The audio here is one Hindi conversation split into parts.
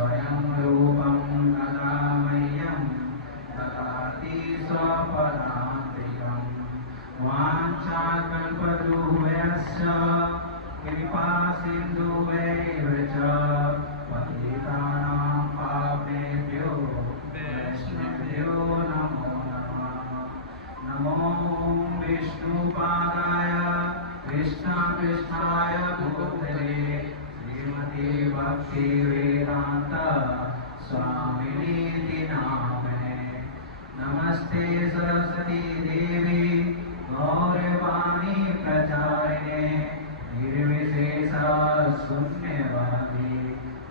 स्वयं रूपं कदा मह्यं ददाति स्वपदान्तिकं वाञ्छाकल्पतरुभ्यश्च कृपा सिन्धुभ्यैव च पतितानां पावनेभ्यो वैष्णवेभ्यो नमो नमः। नमो विष्णुपादाय कृष्णाय भूतले श्रीमते भक्तिवेदान्त स्वामिनीति नामिने। नमस्ते सरस्वती देवी गौरवाणी प्रचारिणे निर्विशेष शून्यवादी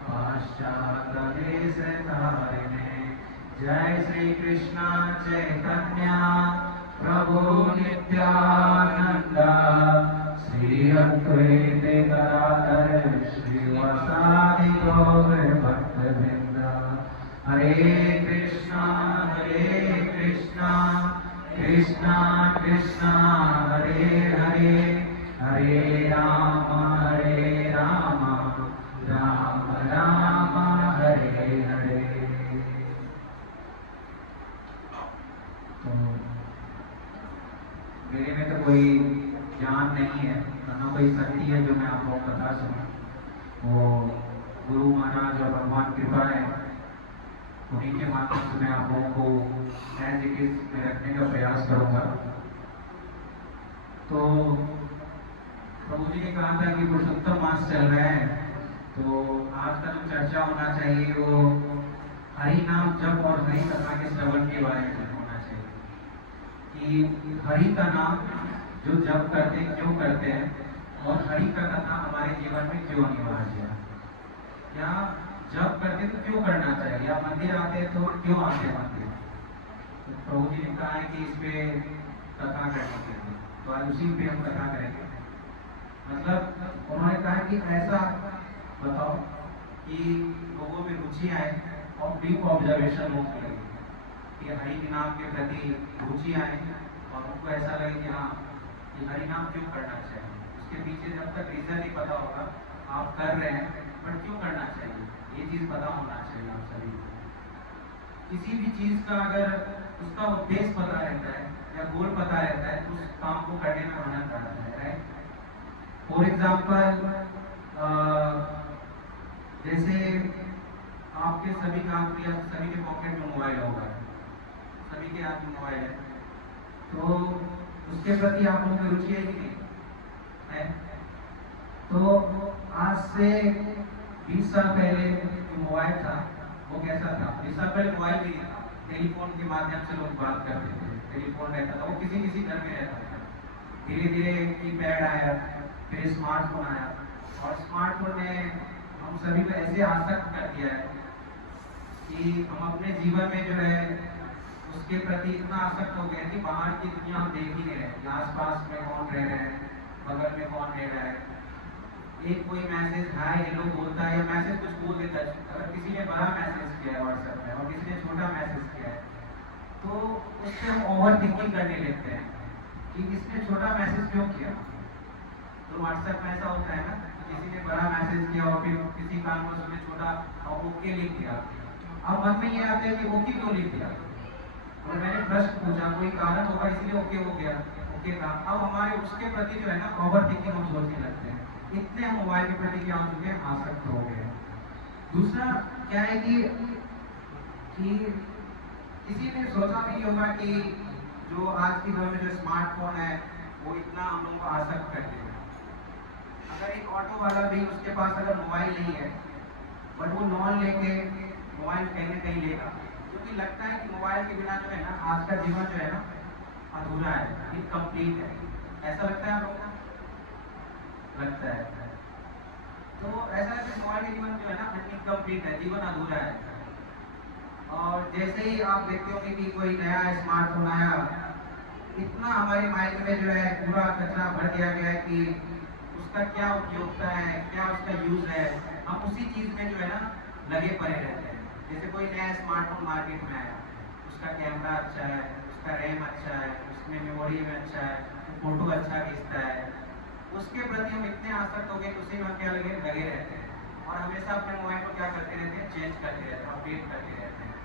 पाश्चात्यदेशतारिणे। जय श्री कृष्ण चैतन्य प्रभु नित्यानंद श्री अद्वैत गदाधर श्रीवासादि गौर भक्तवृंद। हरे कृष्णा कृष्णा कृष्णा हरे हरे हरे राम राम राम हरे हरे। तो मेरे में तो कोई ज्ञान नहीं है, ना कोई शक्ति है जो मैं आप लोगों को बता सकूं। वो गुरु महाराज और भगवान कृपा है, उन्हीं के माध्यम से मैं आप लोगों को एज इट इज में रखने का प्रयास करूंगा। तो प्रभु जी ने कहा था कि पुरुषोत्तम मास चल रहा है, तो आज का जो चर्चा होना चाहिए वो हरि नाम जप और हरि कथा के श्रवण के बारे में होना चाहिए कि हरि का नाम जो जप करते हैं क्यों करते हैं और हरि का कथा हमारे जीवन में क्यों अनिवार्य है। क्या जप करते तो क्यों करना चाहिए, या मंदिर आते हैं तो क्यों आते हैं मंदिर। तो प्रभु जी ने कहा है कि इस पे कथा करनी चाहिए, तो आज उसी पे हम कथा करेंगे। मतलब उन्होंने कहा कि ऐसा बताओ कि लोगों में रुचि आए और डीप ऑब्जर्वेशन होने लगे कि हरि के नाम के प्रति रुचि आए और उनको ऐसा लगे कि हाँ कि हरि नाम क्यों करना चाहिए। उसके पीछे जब तक रीजन नहीं पता होगा आप कर रहे हैं बट क्यों करना चाहिए, ये चीज पता होना चाहिए आप सभी को। किसी भी चीज का अगर उसका उद्देश्य पता रहता है या गोल पता रहता है तो उस काम को करने में आनंद आता है, राइट। फॉर एग्जाम्पल जैसे आपके सभी काम या सभी के पॉकेट में मोबाइल होगा, सभी के हाथ में मोबाइल है, तो उसके प्रति आप लोगों की रुचि है कि नहीं है। तो आज से 20 साल पहले जो मोबाइल था वो कैसा था। 20 साल पहले मोबाइल भी नहीं था, टेलीफोन के माध्यम से लोग बात करते थे, टेलीफोन रहता था, वो किसी किसी घर में रहता था। धीरे धीरे कीपैड आया, फिर स्मार्टफोन आया और स्मार्टफोन ने हम सभी को ऐसे आसक्त कर दिया है कि हम अपने जीवन में जो है उसके प्रति इतना आसक्त हो गए कि बाहर की दुनिया हम देख ही नहीं रहे कि आस पास में कौन रह रहे हैं, बगल में कौन रह रहा है। एक कोई मैसेज हाय हेलो बोलता है या मैसेज कुछ बोल देता है, अगर किसी ने बड़ा मैसेज किया है व्हाट्सएप में और किसी ने छोटा मैसेज किया है तो उससे हम ओवर थिंकिंग करने लगते हैं कि इसने छोटा मैसेज क्यों किया। तो व्हाट्सएप में ऐसा होता है ना, किसी ने बड़ा मैसेज किया और फिर किसी कारण में उसने छोटा और ओके लिख दिया। अब मन में ये आता है कि ओके क्यों लिख दिया, और मैंने प्रश्न पूछा कोई कारण होगा इसलिए ओके हो गया, ओके था। अब हमारे उसके प्रति जो है ना ओवर थिंकिंग हम सोचने लगते हैं, इतने हम मोबाइल के प्रति क्या हो चुके हैं, आसक्त हो गए। दूसरा क्या है कि किसी ने सोचा नहीं होगा कि जो आज के दौर में जो स्मार्टफोन है वो इतना हम लोगों को आसक्त कर देगा। अगर एक ऑटो वाला भी उसके पास अगर मोबाइल नहीं है बट वो लोन लेके मोबाइल कहीं ना कहीं लेगा, क्योंकि लगता है कि मोबाइल के बिना जो है ना आज का जीवन जो है ना अधूरा है, इनकम्प्लीट है। ऐसा लगता है आप लोगों को? लगता है। तो ऐसा है कि मोबाइल के जीवन जो है ना इनकम्प्लीट है, जीवन अधूरा है। और जैसे ही आप देखते होंगे कि कोई नया स्मार्टफोन आया, इतना हमारे माइंड में जो है पूरा कचरा भर दिया गया है कि उसका क्या उपयोगिता है, क्या उसका यूज है, हम उसी चीज में जो है ना लगे पड़े रहते हैं। जैसे कोई नया स्मार्टफोन मार्केट में आया, उसका कैमरा अच्छा है, उसका रैम अच्छा है, उसमें मेमोरी में अच्छा है, फोटो अच्छा खींचता है, उसके प्रति हम इतने आसक्त हो गए कि उसी में क्या लगे रहते हैं। और हमेशा अपने मोबाइल को क्या करते रहते हैं, चेंज करते रहते हैं, अपडेट करते रहते हैं।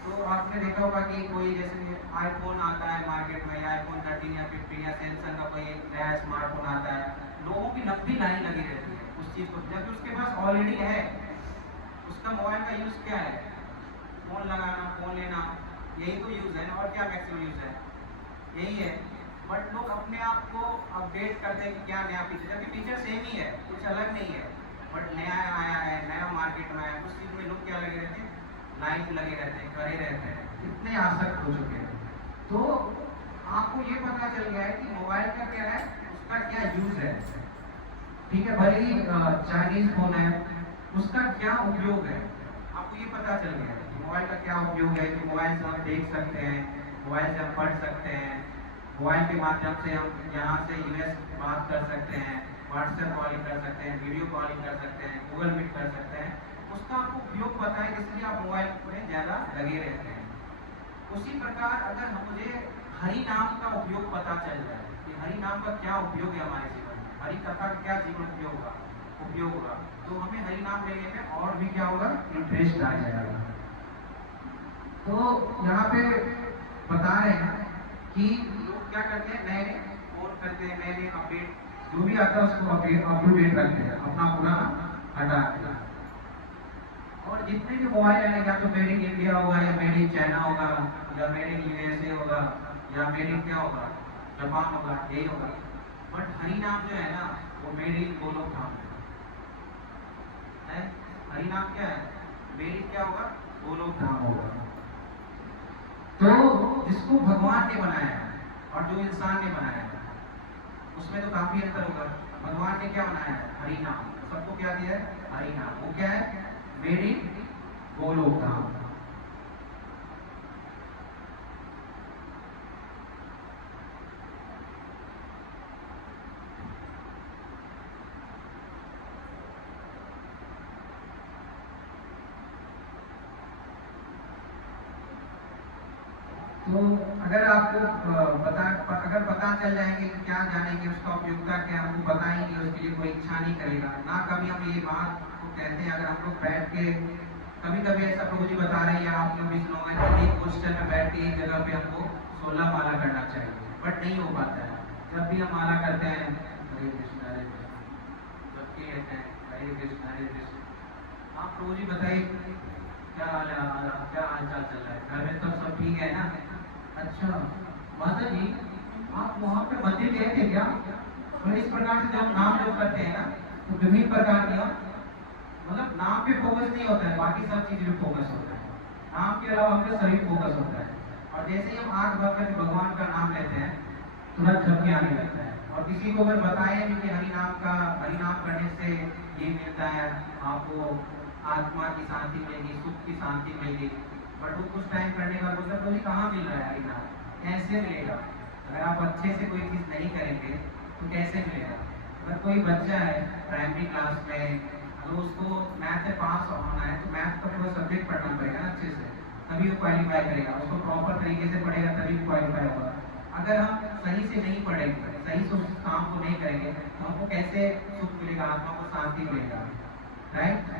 तो आपने देखा होगा कि कोई जैसे आईफोन आता है मार्केट में, या आईफोन 13 या 15 या सैमसंग का कोई नया स्मार्टफोन आता है, लोगों की लंबी लाइन लगी रहती है उस चीज़ को, जबकि उसके पास ऑलरेडी है। उसका मोबाइल का यूज़ क्या है, फ़ोन लगाना, फ़ोन लेना, यही तो यूज़ है ना, और क्या मैक्सिमम यूज़ है, यही है। बट लोग अपने आप को अपडेट करते हैं कि क्या नया फीचर, जबकि फीचर सेम ही है, कुछ अलग नहीं है, बट नया आया है, नया मार्केट में आया, उस चीज़ में लोग क्या लगे रहते हैं, लाइन लगे रहते हैं, करे रहते हैं, इतने आसक्त हो चुके हैं। तो आपको ये पता चल गया है कि मोबाइल का क्या है, उसका क्या यूज़ है, ठीक है, भले ही चाइनीज फोन है, उसका क्या उपयोग है, आपको ये पता चल गया है कि मोबाइल का क्या उपयोग है, कि मोबाइल से हम देख सकते हैं, मोबाइल से हम पढ़ सकते हैं, मोबाइल के माध्यम से हम यहाँ से यूएस बात कर सकते हैं, व्हाट्सएप कॉलिंग कर सकते हैं, वीडियो कॉलिंग कर सकते हैं, गूगल मीट कर सकते हैं। उसका आपको उपयोग पता है, इसलिए आप मोबाइल में ज़्यादा लगे रहते हैं। उसी प्रकार अगर हम मुझे हरि नाम का उपयोग पता चल जाए कि हरि नाम का क्या उपयोग है हमारे जीवन में, हरि कथा का क्या जीवन उपयोग होगा, तो हमें हरि नाम लेने में और भी क्या होगा, इंटरेस्ट आ जाएगा। तो यहाँ पे बता रहे हैं कि लोग क्या करते हैं, नए फोन करते हैं, नए अपडेट जो भी आता है उसको अप टू डेट रखते हैं, अपना पुराना हटा के। और जितने भी मोबाइल आने, या तो मेड इन इंडिया होगा, या मेड इन चाइना होगा, या मेड इन यूएसए होगा, या मेड इन क्या होगा, जापान होगा, यही होगा। बट हरि नाम जो है ना, वो मेड इन गोलोकधाम है। हरि नाम क्या है, मेड इन क्या होगा, गोलोकधाम होगा। तो जिसको भगवान ने बनाया है और जो इंसान ने बनाया है, उसमें तो काफी अंतर होगा। भगवान ने क्या बनाया है, हरि नाम, सबको क्या दिया है, हरि नाम। वो क्या है, मेड इन गोलोकधाम। तो अगर आपको अगर पता चल जाएंगे कि क्या जानेंगे, उसका उपयोगिता क्या, हमको बताएंगे, उसके लिए कोई इच्छा नहीं करेगा ना। कभी हम ये बात को कहते हैं, अगर हम लोग बैठ के कभी कभी ऐसा प्रभु जी बता रहे हैं, या आप लोग भी सुना होगा कि एक क्वेश्चन में बैठ के एक जगह पे हमको 16 माला करना चाहिए, बट नहीं हो पाता है। जब भी हम माला करते हैं, हरे कृष्ण हरे कृष्ण, जब भी कहते हैं हरे कृष्ण हरे कृष्ण। आप प्रभु जी बताइए, क्या हाल है, क्या हाल चाल चल रहा है, घर में तो सब ठीक है ना। अच्छा माता जी, आप वहाँ पे मंदिर गए थे क्या? और इस प्रकार से जब नाम जप करते हैं ना, तो विभिन्न प्रकार की मतलब नाम पे फोकस नहीं होता है, बाकी सब चीज पे फोकस होता है। नाम के अलावा हमका सभी फोकस होता है। और जैसे ही हम आंख बंद करके भगवान का नाम लेते हैं, तुरंत झपकी आने लगता है। और किसी को अगर बताएं भी कि हरि नाम करने से ये मिलता है, आपको आत्मा की शांति मिलेगी, सुख की शांति मिलेगी, बट वो कुछ टाइम करने का बोलता है, कहाँ मिल रहा है हरि नाम, कैसे मिलेगा? अगर आप अच्छे से कोई चीज़ नहीं करेंगे तो कैसे मिलेगा? अगर कोई बच्चा है प्राइमरी क्लास में, अगर उसको मैथ में पास होना है, तो मैथ का पूरा सब्जेक्ट पढ़ना पड़ेगा ना अच्छे से, तभी वो क्वालिफाई करेगा। उसको प्रॉपर तरीके से पढ़ेगा तभी क्वालिफाई होगा। अगर हम सही से नहीं पढ़ेंगे, सही से उस काम को नहीं करेंगे, तो हमको कैसे सुख मिलेगा, आत्मा को शांति मिलेगा, राइट?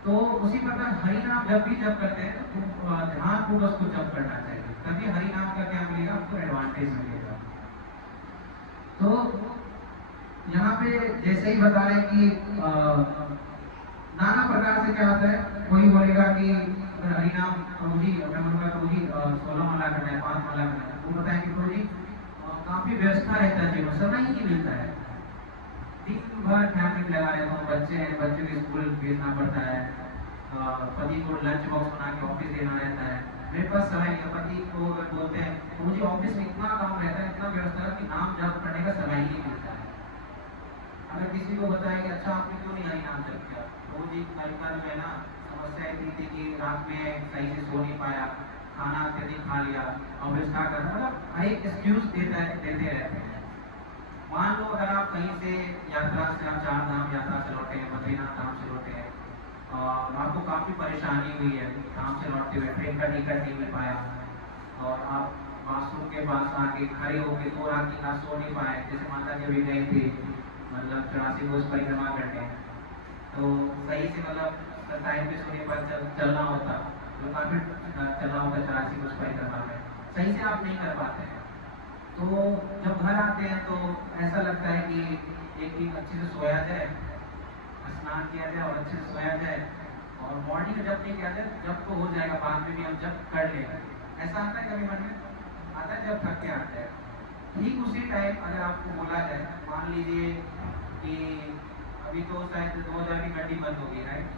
तो उसी प्रकार हरि नाम जब भी जप करते हैं तो ध्यान पूर्वक उसको जप करना चाहिए, तभी हरि नाम का क्या मिलेगा, आपको एडवांटेज मिलेगा। तो यहाँ पे जैसे ही बता रहे कि नाना प्रकार से क्या होता है, कोई बोलेगा कि अगर हरि नाम प्रभु जी, मैं बोलूँगा प्रभु जी 16 माला करना है, 5 माला करना है, वो बताएं कि प्रभु जी काफी व्यवस्था रहता है, जीवन समय ही नहीं मिलता है, दिन भर फैमिली लगा रहता हूँ, बच्चे हैं, बच्चों को स्कूल भेजना पड़ता है, पति को लंच बॉक्स बना के ऑफिस देना रहता है, मेरे पास समय नहीं है। पति को अगर बोलते हैं तो मुझे ऑफिस में इतना काम रहता है, इतना व्यवस्था है कि नाम जप करने का समय ही नहीं मिलता है। अगर किसी को बताया कि अच्छा आपने क्यों नहीं आई नाम जप किया, वो जी कल का जो है ना समस्या इतनी थी कि रात में सही से सो नहीं पाया, खाना अत्यधिक खा लिया, ऑफिस का करना, मतलब हर एक एक्सक्यूज देते रहते हैं। मान लो अगर आप कहीं से यात्रा से, आप 4 धाम यात्रा से लौटे हैं, बद्रीनाथ धाम से लौटे हैं, और आपको काफ़ी परेशानी हुई है धाम से लौटते हुए, ट्रेन का टिकट नहीं मिल पाया, और आप बाथरूम के पास आके खड़े होके 2 रात की रात सो नहीं पाए, जैसे माता जी भी गई थी मतलब 84 कोस परिक्रमा करने, तो सही सही से मतलब टाइम पे सोने पर चलना होता, जो काफी चलना होता 84 परिक्रमा में, सही से आप नहीं कर पाते हैं। तो जब घर आते हैं तो ऐसा लगता है कि एक दिन अच्छे से सोया जाए, स्नान किया जाए और अच्छे से सोया जाए, और मॉर्निंग में जब नहीं किया जाए, जब तो हो जाएगा, बाद में भी हम जब कर लेंगे। ऐसा आता है कभी मन में? आता है जब थक के आता है। ठीक उसी टाइम अगर आपको बोला जाए, मान लीजिए कि अभी तो शायद 2000 की गड्डी बंद होगी, राइट?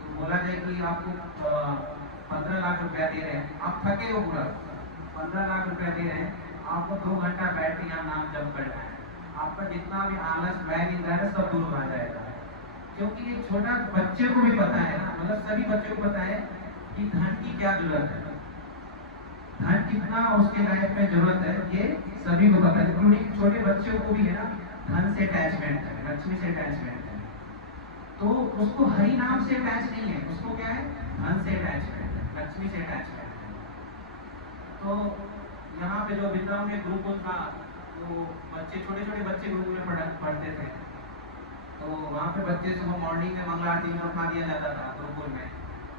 तो बोला जाए कि आपको 15 लाख रुपया दे रहे हैं, आप थके हो पूरा, 15 लाख रुपया दे रहे हैं, आपको 2 घंटा बैठ के यहाँ नाम जप करना है, आपका जितना भी आलस बैग इंदर है सब दूर हो जाएगा। क्योंकि एक छोटा बच्चे को भी पता है ना, मतलब सभी बच्चों को पता है कि धन की क्या जरूरत है, धन कितना उसके लाइफ में जरूरत है, ये सभी को पता है, इंक्लूडिंग छोटे बच्चों को भी है ना, धन से अटैचमेंट है, लक्ष्मी से अटैचमेंट है। तो उसको हरि नाम से अटैच नहीं है, उसको क्या है, धन से अटैचमेंट है, लक्ष्मी से अटैचमेंट है। तो यहाँ पे जो वृंदावन में गुरुकुल था, वो बच्चे छोटे छोटे बच्चे गुरुकुल में पढ़ते थे, तो वहाँ पे बच्चे सुबह मॉर्निंग में मंगला आरती में उठा दिया जाता था गुरुकुल में,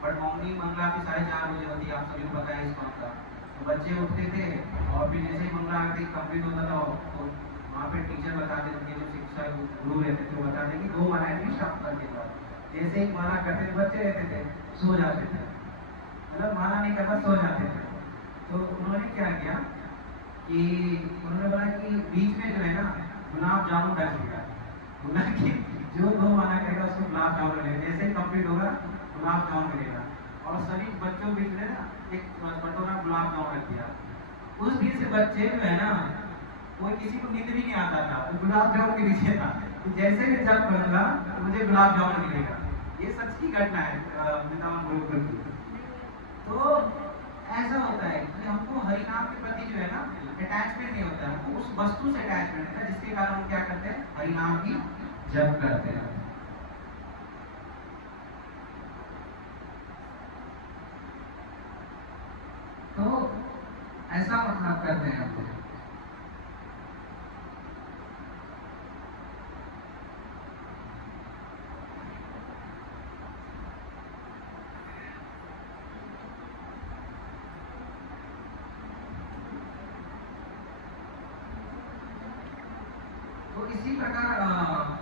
बट मॉर्निंग मंगला आरती 4:30 बजे होती है, आप सभी को पता है इस बात का। तो बच्चे उठते थे और फिर जैसे ही मंगला आरती कंप्लीट होता था, तो वहाँ पे टीचर बताते थे, जो शिक्षक गुरु रहते थे, वो बताते कि 2 माला भी शाम करके बाद, जैसे ही माला करते थे बच्चे रहते थे सो जाते थे, मतलब माला नहीं करना सो जाते थे। तो उन्होंने क्या किया कि उन्होंने बोला कि बीच में जो है ना गुलाब जामुन रख दिया, बोला कि जो 2 माला करेगा उसको गुलाब जामुन मिलेगा, जैसे ही कंप्लीट होगा गुलाब जामुन मिलेगा, और सभी बच्चों बीच में ना एक कटोरा गुलाब जामुन रख दिया। उस दिन से बच्चे जो है ना, कोई किसी को नींद भी नहीं आता था, वो गुलाब जामुन के पीछे था, तो जैसे भी जब करूंगा तो मुझे गुलाब जामुन मिलेगा। ये सच की घटना है वृंदावन गुरुकुल की। तो ऐसा होता है कि हमको हरि नाम के प्रति जो है ना अटैचमेंट नहीं होता है, हमको उस वस्तु से अटैचमेंट होता है, जिसके कारण हम क्या करते हैं, हरि नाम की जप करते हैं। तो ऐसा मतलब करते हैं हम लोग। तो इसी प्रकार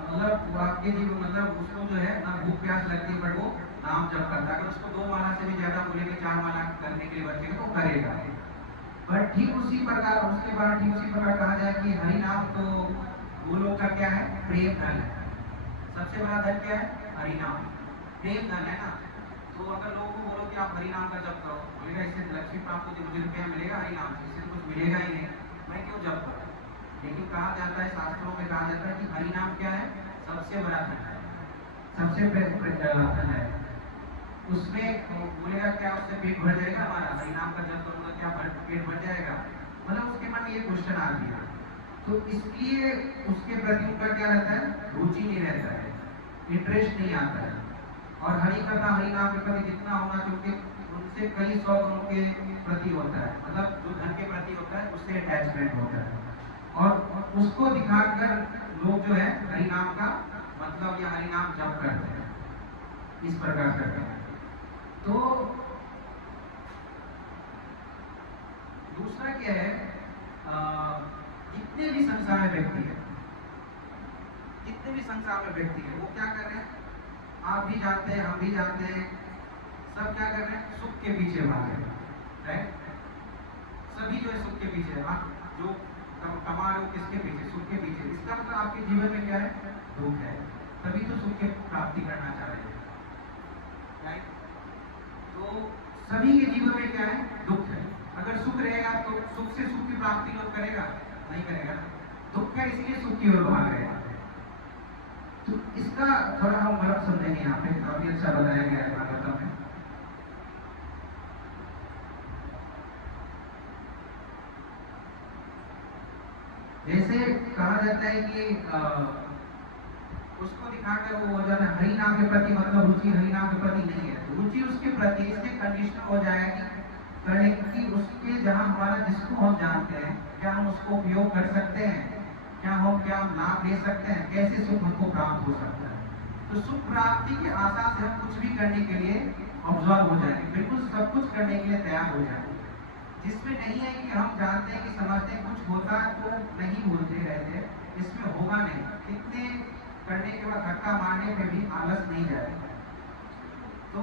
मतलब आपके जीवन मतलब उसको जो है ना भूख प्यास लगती है, बट वो नाम जप करता है। अगर उसको 2 माला से भी ज्यादा बोलेंगे, 4 माला करने के लिए बचेगा तो करेगा। पर ठीक उसी प्रकार उसके बाद ठीक उसी प्रकार कहा जाए कि हरि नाम तो वो लोग का क्या है, प्रेम धन है। सबसे बड़ा धन क्या है, हरि नाम, प्रेम धन है ना। तो अगर लोगों को बोलो कि आप हरि नाम का जप करो, बोलेगा इससे लक्ष्मी प्राप्त होती, मुझे रुपया मिलेगा हरि नाम से, इससे तो कुछ मिलेगा ही नहीं, मैं क्यों जप करूँ। लेकिन कहा जाता है, शास्त्रों में कहा जाता है कि हरि नाम क्या है, सबसे बड़ा धन है, सबसे धन है। उसमें बोलेगा क्या उससे पेट भर जाएगा हमारा, हरि नाम का जप करूंगा क्या पेट भर जाएगा, मतलब उसके मन में ये क्वेश्चन आ गया। तो इसलिए उसके प्रति उनका क्या रहता है, रुचि नहीं रहता है, इंटरेस्ट नहीं आता है। और हरि कथा हरि नाम के प्रति जितना होना चाहिए उनसे कई 100 गुणों के प्रति होता है, मतलब जो धन के प्रति होता है उससे अटैचमेंट होता है, और उसको दिखाकर लोग जो है हरि नाम का मतलब या हरि नाम जप करते हैं, इस प्रकार करते हैं। तो दूसरा क्या है, जितने भी संसार में व्यक्ति है, जितने भी संसार में व्यक्ति है, वो क्या कर रहे हैं, आप भी जानते हैं, हम भी जानते हैं, सब क्या कर रहे हैं, सुख के पीछे भाग रहे हैं, राइट। सभी जो है सुख के पीछे, आप जो कमा रहे हो किसके पीछे, सुख के पीछे। इसका मतलब आपके जीवन में क्या है, दुख है, तभी तो सुख की प्राप्ति करना चाह रहे हैं, राइट। तो सभी के जीवन में क्या है, दुख है। अगर सुख रहेगा तो सुख से सुख की प्राप्ति लोग करेगा, नहीं करेगा। दुख है इसलिए सुख की ओर भाग रहे हैं। तो इसका थोड़ा हम मतलब समझेंगे, यहाँ पे काफी अच्छा बताया गया है भागवतम में। जैसे कहा जाता है कि उसको दिखाकर वो जो है हरि नाम के प्रति मतलब रुचि हरि नाम के प्रति नहीं है, रुचि उसके प्रति इससे कंडीशन हो जाएगी करने की, उसके जहाँ हमारा जिसको हम जानते हैं, क्या हम उसको उपयोग कर सकते हैं, क्या हम लाभ ले सकते हैं, कैसे सुख हमको प्राप्त हो सकता है, तो सुख प्राप्ति की आशा से हम कुछ भी करने के लिए ऑब्जर्व हो जाएंगे, बिल्कुल सब कुछ करने के लिए तैयार हो जाएंगे। जिसमें नहीं है कि हम जानते हैं कि समझते हैं कुछ होता है तो नहीं बोलते रहते, इसमें होगा नहीं। कितने करने के बाद धक्का मारने पे भी आलस नहीं जाएगा। तो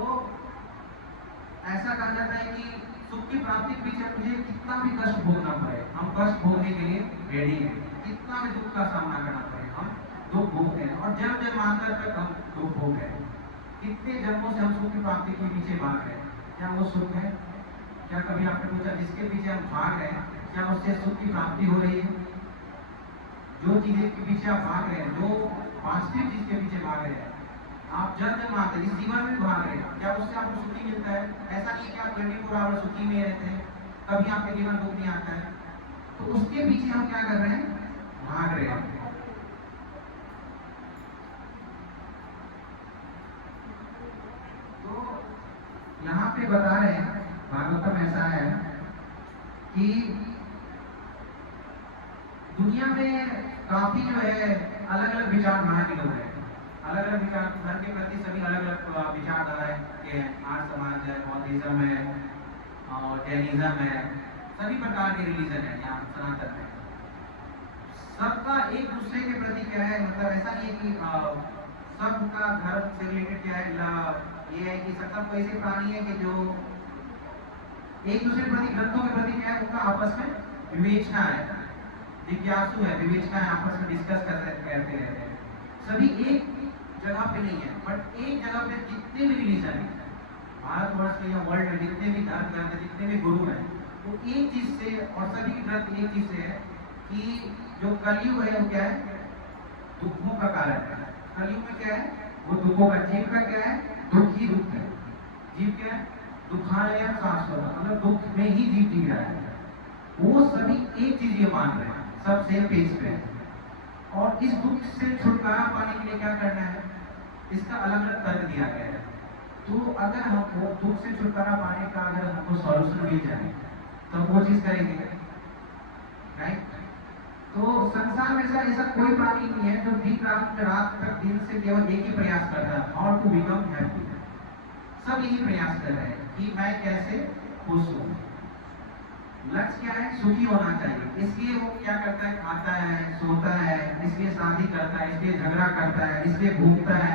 ऐसा कहा जाता है कि सुख की प्राप्ति के पीछे मुझे कितना भी कष्ट भोगना पड़े, हम कष्ट भोगने के लिए रेडी हैं। कितना भी दुख का सामना करना पड़े, हम दुख भोगते हैं और जन्म जन्मांतर तक हम दुख भोग रहे हैं। कितने जन्मों से हम सुख की प्राप्ति के पीछे भाग रहे हैं, क्या वो सुख है? क्या कभी आपने पूछा जिसके पीछे हम भाग रहे हैं क्या उससे सुख की प्राप्ति हो रही है? जो चीजें के पीछे आप भाग रहे हैं, जो वास्तविक चीज के पीछे भाग रहे हैं, आप जन्म जन्मांतर इस जीवन में भाग रहे हैं, क्या उससे आपको सुखी मिलता है? ऐसा नहीं है कि आप 24 आवर सुखी में रहते हैं, कभी आपके जीवन दुख नहीं आता है। तो उसके पीछे हम क्या कर रहे हैं? भाग रहे हैं। तो यहाँ पे बता रहे हैं भागवतम ऐसा है कि दुनिया में काफी जो है अलग अलग विचारधारा के लोग हैं, अलग अलग विचार धर्म के प्रति सभी अलग अलग विचारधारा के हैं। आर्य समाज है, बौद्धिज्म है और जैनिज्म है, सभी प्रकार के रिलीजन है यहाँ सनातन में। सबका एक दूसरे के प्रति क्या है, मतलब ऐसा नहीं है कि सबका धर्म से रिलेटेड क्या है, ये है कि सब ऐसे प्राणी है कि जो एक दूसरे के प्रति ग्रंथों के प्रति क्या है, उनका आपस में विवेचना है, जिज्ञासु है, विवेचना है, आपस में डिस्कस करते रहते हैं। सभी एक जगह पे नहीं है, बट एक जगह पे जितने भी रिलीजन है भारतवर्ष में या वर्ल्ड में, जितने भी धर्म ग्रंथ है, जितने भी गुरु हैं, वो एक चीज से और सभी ग्रंथ एक चीज से है कि जो कलयुग है वो क्या है? दुखों का कारण है। कलयुग में क्या है? वो दुखों का, जीव का क्या है? दुख ही दुख है। जीव क्या है? दुखालय शाश्वत, मतलब दुख में ही जीव जी रहा है। वो सभी एक चीज ये मान रहे हैं, सब सेम पेज पे है। और इस दुख से छुटकारा पाने के लिए क्या करना है, इसका अलग अलग तर्क दिया गया है। तो अगर हमको दुख से छुटकारा पाने का अगर हमको सॉल्यूशन मिल जाए तो हम वो चीज करेंगे, राइट? तो संसार में ऐसा कोई प्राणी नहीं है जो दिन रात तक दिन से केवल एक ही प्रयास कर रहा है, और टू बिकम हैप्पी। सब यही प्रयास कर रहे हैं कि मैं कैसे खुश हूँ। लक्ष्य क्या है? सुखी होना चाहिए। इसलिए वो क्या करता है? खाता है, सोता है, इसलिए शादी करता है, इसलिए झगड़ा करता है, इसलिए घूमता है,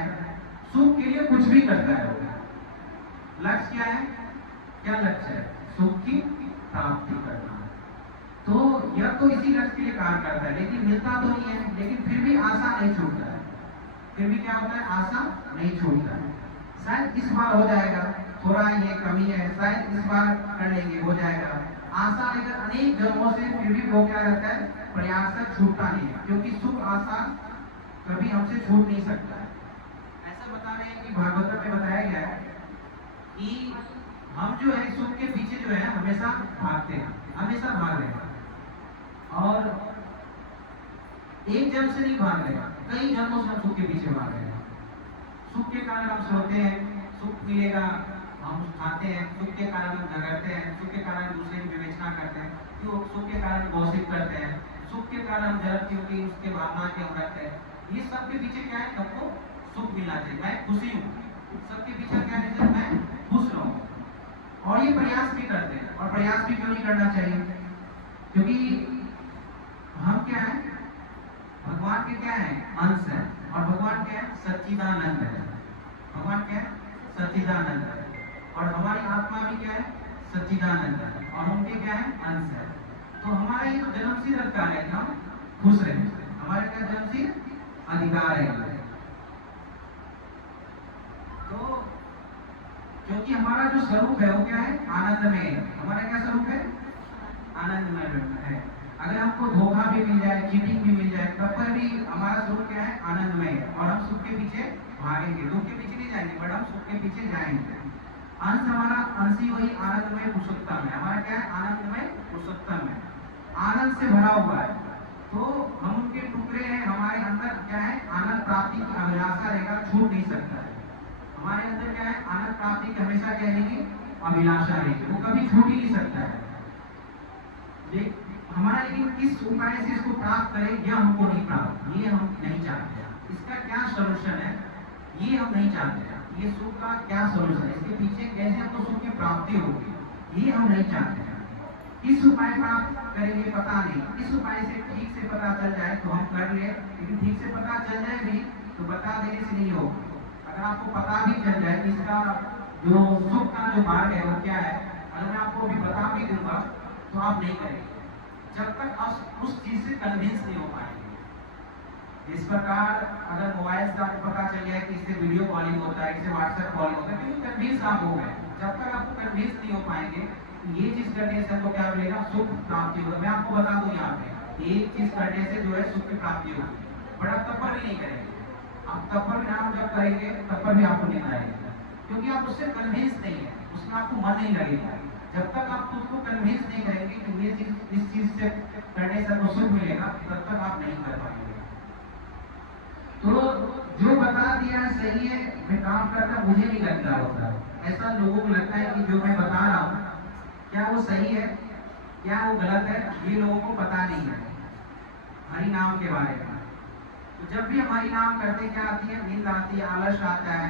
सुख के लिए कुछ भी करता है। लक्ष्य क्या है? क्या लक्ष्य है? सुख की प्राप्ति करना। तो यह तो इसी लक्ष्य के लिए कार्य करता है, लेकिन मिलता तो नहीं है, लेकिन फिर भी आशा नहीं छूटता है। फिर भी क्या होता है? आशा नहीं छूटता है। शायद इस बार हो जाएगा, थोड़ा ये कमी है, शायद इस बार कर लेंगे, हो जाएगा। आशा लेकर अनेक जन्मों से फिर भी वो क्या रहता है? प्रयास से छूटता नहीं है, क्योंकि सुख आशा कभी हमसे छूट नहीं सकता है। ऐसा बता रहे हैं कि भागवत में बताया गया है कि हम जो है सुख के पीछे जो है हमेशा भागते हैं, हमेशा भाग रहे हैं। और एक जन्म से नहीं भाग रहे, कई जन्मों से हम सुख के पीछे भाग रहे हैं। सुख के कारण हम सोते हैं, सुख मिलेगा, हम खाते हैं, सुख के कारण हम झगड़ते हैं, सुख के कारण दूसरे की विवेचना करते हैं, क्यों? सुख के कारण गॉसिप करते हैं, सुख के कारण हम जलन क्योंकि उसके भावना के हम रखते हैं। ये सब के पीछे क्या है? हमको सुख मिलना चाहिए, मैं खुशी हूँ, सबके पीछे क्या है? मैं खुश रहूँ। और ये प्रयास भी करते हैं, और प्रयास भी क्यों नहीं करना चाहिए? क्योंकि हम क्या है? भगवान के क्या है? अंश है। और भगवान क्या है? सच्चिदानंद है। भगवान क्या है? सच्चिदानंद है। और हमारी आत्मा भी क्या है? सच्चिदानंद है। और उनके क्या है? अंश है। तो हमारा ये तो जन्मसिद्ध अधिकार है कि हम खुश रहें, हमारे क्या जन्मसिद्ध अधिकार है। तो क्योंकि हमारा जो स्वरूप है वो क्या है? आनंदमय है। हमारा क्या स्वरूप है? आनंदमय है। अगर हमको धोखा भी मिल जाए, चीटिंग भी मिल जाए, तब पर भी हमारा स्वरूप क्या है? आनंदमय है। और हम सुख के पीछे भागेंगे, दुख के पीछे नहीं जाएंगे, बट हम सुख के पीछे जाएंगे। अंश हमारा अंशी वही आनंदमय पुरुषोत्तम है। हमारा क्या है? आनंदमय पुरुषोत्तम है, आनंद से भरा हुआ है। तो हम उनके टुकड़े हैं, हमारे अंदर क्या है? आनंद प्राप्ति की अभिलाषा रहेगा, छूट नहीं सकता है। हमारे अंदर क्या है? आनंद प्राप्ति की हमेशा क्या रहेगी? अभिलाषा रहेगी, वो कभी छूट ही नहीं सकता है। हमारा लेकिन किस उपाय से इसको प्राप्त करें, यह हमको नहीं प्राप्त, ये हम नहीं चाहते। इसका क्या सॉल्यूशन है? ये हम नहीं चाहते हैं। ये सुख का क्या सोल्यूशन है, इसके पीछे कैसे हमको सुख की प्राप्ति होगी, ये हम नहीं चाहते हैं। किस उपाय प्राप्त करेंगे पता नहीं, किस उपाय से ठीक से पता चल जाए तो हम कर ले, लेकिन ठीक से पता चल जाए भी तो बता देने से नहीं होगा। अगर आपको पता भी चल जाए कि इसका जो सुख का जो मार्ग है वो क्या है, अगर मैं आपको अभी बता भी दूंगा तो आप नहीं करेंगे, जब तक आप उस चीज से कन्विंस नहीं हो पाएंगे। इस प्रकार अगर मोबाइल से आपको पता चल गया कि इससे वीडियो कॉलिंग होता है, इससे व्हाट्सएप कॉलिंग होता है, क्योंकि कन्विंस आप हो गए। जब तक आपको कन्विंस नहीं हो पाएंगे ये चीज करने से हमको क्या मिलेगा, सुख प्राप्ति होगा। मैं आपको बता दूं यहाँ पे एक चीज करने से जो है सुख की प्राप्ति होगी, बट आप तब पर भी नहीं करेंगे। आप तब पर भी नाम जब करेंगे तब पर भी आपको नींद आएगी, क्योंकि आप उससे कन्विंस नहीं है, उसमें आपको मन नहीं लगेगा। जब तक आप खुद को कन्विंस नहीं करेंगे कि ये चीज इस चीज से करने से आपको सुख मिलेगा, तब तक आप नहीं कर पाएंगे। तो जो बता दिया है सही है, मैं काम करता मुझे नहीं लगता होता। ऐसा लोगों को लगता है कि जो मैं बता रहा हूँ क्या वो सही है, क्या वो गलत है, ये लोगों को पता नहीं है हरि नाम के बारे में। तो जब भी हम हरि नाम करते क्या आती है, नींद आती है, आलस आता है,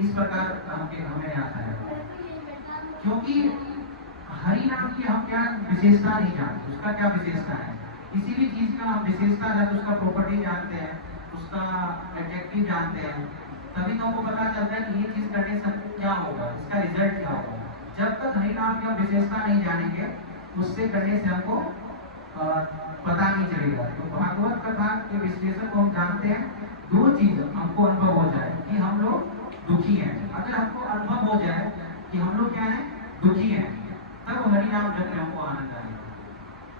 इस प्रकार हमें आता है, क्योंकि हरि नाम की हम क्या विशेषता नहीं जानते। उसका क्या विशेषता है, किसी भी चीज का हम विशेषता है तो उसका प्रॉपर्टी जानते हैं, उसका एडजेक्टिव जानते हैं, तभी तो हमको पता चलता है कि ये चीज करने से क्या होगा, इसका रिजल्ट क्या होगा। जब तक हरि नाम की हम विशेषता नहीं जानेंगे उससे करने से हमको पता नहीं चलेगा। तो भागवत कथा के विश्लेषण को हम जानते हैं, दो चीज हमको अनुभव हो जाए कि हम लोग दुखी हैं। अगर हमको अनुभव हो जाए कि हम लोग क्या है, दुखी हैं, तब हरि नाम जप में हमको आनंद आएगा।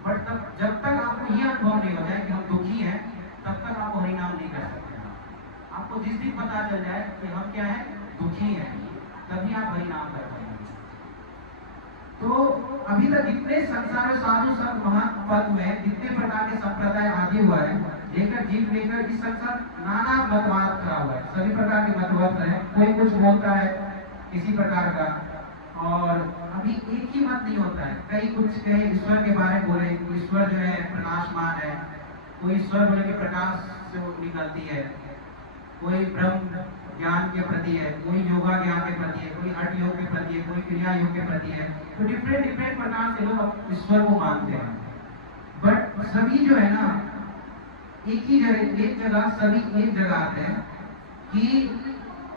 बट तब जब तक आपको ये अनुभव नहीं हो जाए कि हम दुखी हैं, तब तक आप हरि नाम नहीं कर सकते। आपको जिस दिन पता चल जाए कि हम क्या है, दुखी हैं, तभी आप हरि नाम कर पाएंगे। तो अभी तक जितने संसार में साधु संत महंत पद में जितने प्रकार के संप्रदाय आदि हुआ है, लेकर जीव लेकर इस संसार नाना मतवाद खड़ा हुआ है, सभी प्रकार के मतवाद है। कोई कुछ बोलता है किसी प्रकार का, और अभी एक ही मत नहीं होता है। कई कुछ कहे ईश्वर के बारे में बोले, ईश्वर जो है प्रकाशमान है, कोई ईश्वर बोले के प्रकाश से निकलती है, कोई ब्रह्म ज्ञान के प्रति है, कोई योगा ज्ञान के प्रति है, कोई हठ योग के प्रति है, कोई क्रिया योग के प्रति है। तो डिफरेंट डिफरेंट प्रकार से लोग ईश्वर को मानते हैं, बट सभी जो है ना एक ही जगह, एक जगह सभी एक जगह आते हैं कि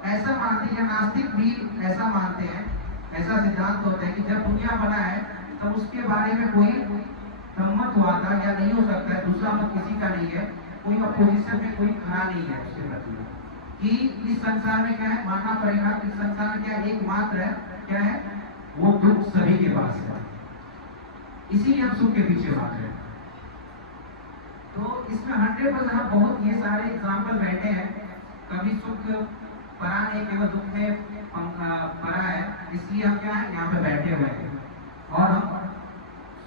ऐसा मानते हैं, नास्तिक भी ऐसा मानते हैं, ऐसा सिद्धांत होता है कि जब दुनिया बना है तब उसके बारे में कोई सम्मत हुआ था या नहीं हो सकता है, दूसरा मत किसी का नहीं है, कोई अपोजिशन में कोई खड़ा नहीं है उसके प्रति, कि इस संसार में क्या है, मानना पड़ेगा इस संसार में क्या एकमात्र है, क्या है वो दुख सभी के पास है, इसीलिए हम सुख के पीछे भाग रहे हैं। तो इसमें 100% हम बहुत ये सारे एग्जाम्पल बैठे हैं, कभी सुख परा नहीं, केवल दुख में परा है, इसलिए हम क्या है यहाँ पे बैठे हुए हैं, और हम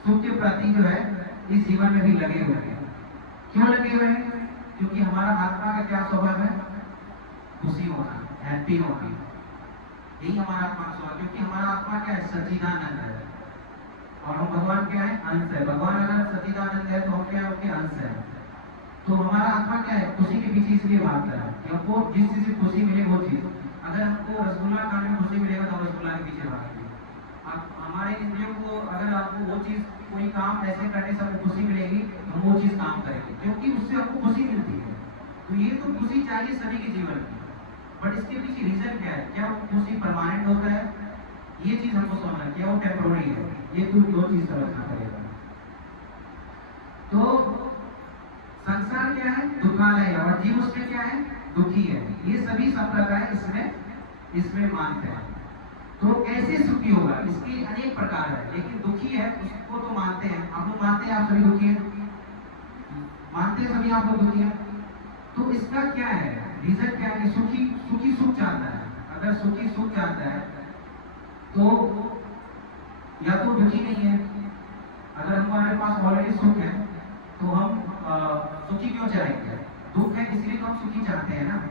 सुख के प्रति जो है इस जीवन में भी लगे हुए हैं। क्यों लगे हुए हैं? क्योंकि हमारा आत्मा का क्या स्वभाव है, खुशी होना, हैप्पी होना, यही हमारा आत्मा का स्वभाव। क्योंकि हमारा आत्मा क्या है, सच्चिदानंद है, और हम भगवान क्या है, अंश है। भगवान अगर सच्चिदानंद है तो हम क्या है, उसके अंश है। तो हमारा आत्मा क्या है, खुशी के पीछे इसलिए भागता है कि हमको जिस चीज से खुशी मिले वो चीज। अगर हमको रसगुल्ला खाने में खुशी मिलेगा तो हम रसगुल्ला के पीछे भागेंगे। हमारे इंद्रियों को अगर आपको वो चीज, कोई काम ऐसे करने से हमको खुशी मिलेगी, हम वो चीज काम करेंगे, क्योंकि उससे हमको खुशी मिलती है। तो ये तो खुशी चाहिए सभी के जीवन में, बट इसके पीछे रीजन क्या है, क्या वो खुशी परमानेंट होता है, ये चीज हमको समझना है, क्या वो टेम्पोररी है, ये दो चीज समझना पड़ेगा। तो संसार क्या है, दुखालय है, और जीव उसमें क्या है, दुखी है। ये सभी संप्रदाय इसमें मानते हैं। तो कैसे सुखी होगा, इसके अनेक प्रकार है, लेकिन दुखी है उसको तो मानते हैं। आप लोग मानते हैं, आप सभी दुखी हैं, मानते हैं सभी आप लोग दुखी हैं। तो इसका क्या है, रीजन क्या है कि सुखी सुख चाहता है। अगर सुखी सुख चाहता है तो या तो दुखी नहीं है। अगर हमारे पास ऑलरेडी सुख है तो हम सुखी क्यों चाहेंगे, दुख है इसलिए तो हम सुखी चाहते हैं ना।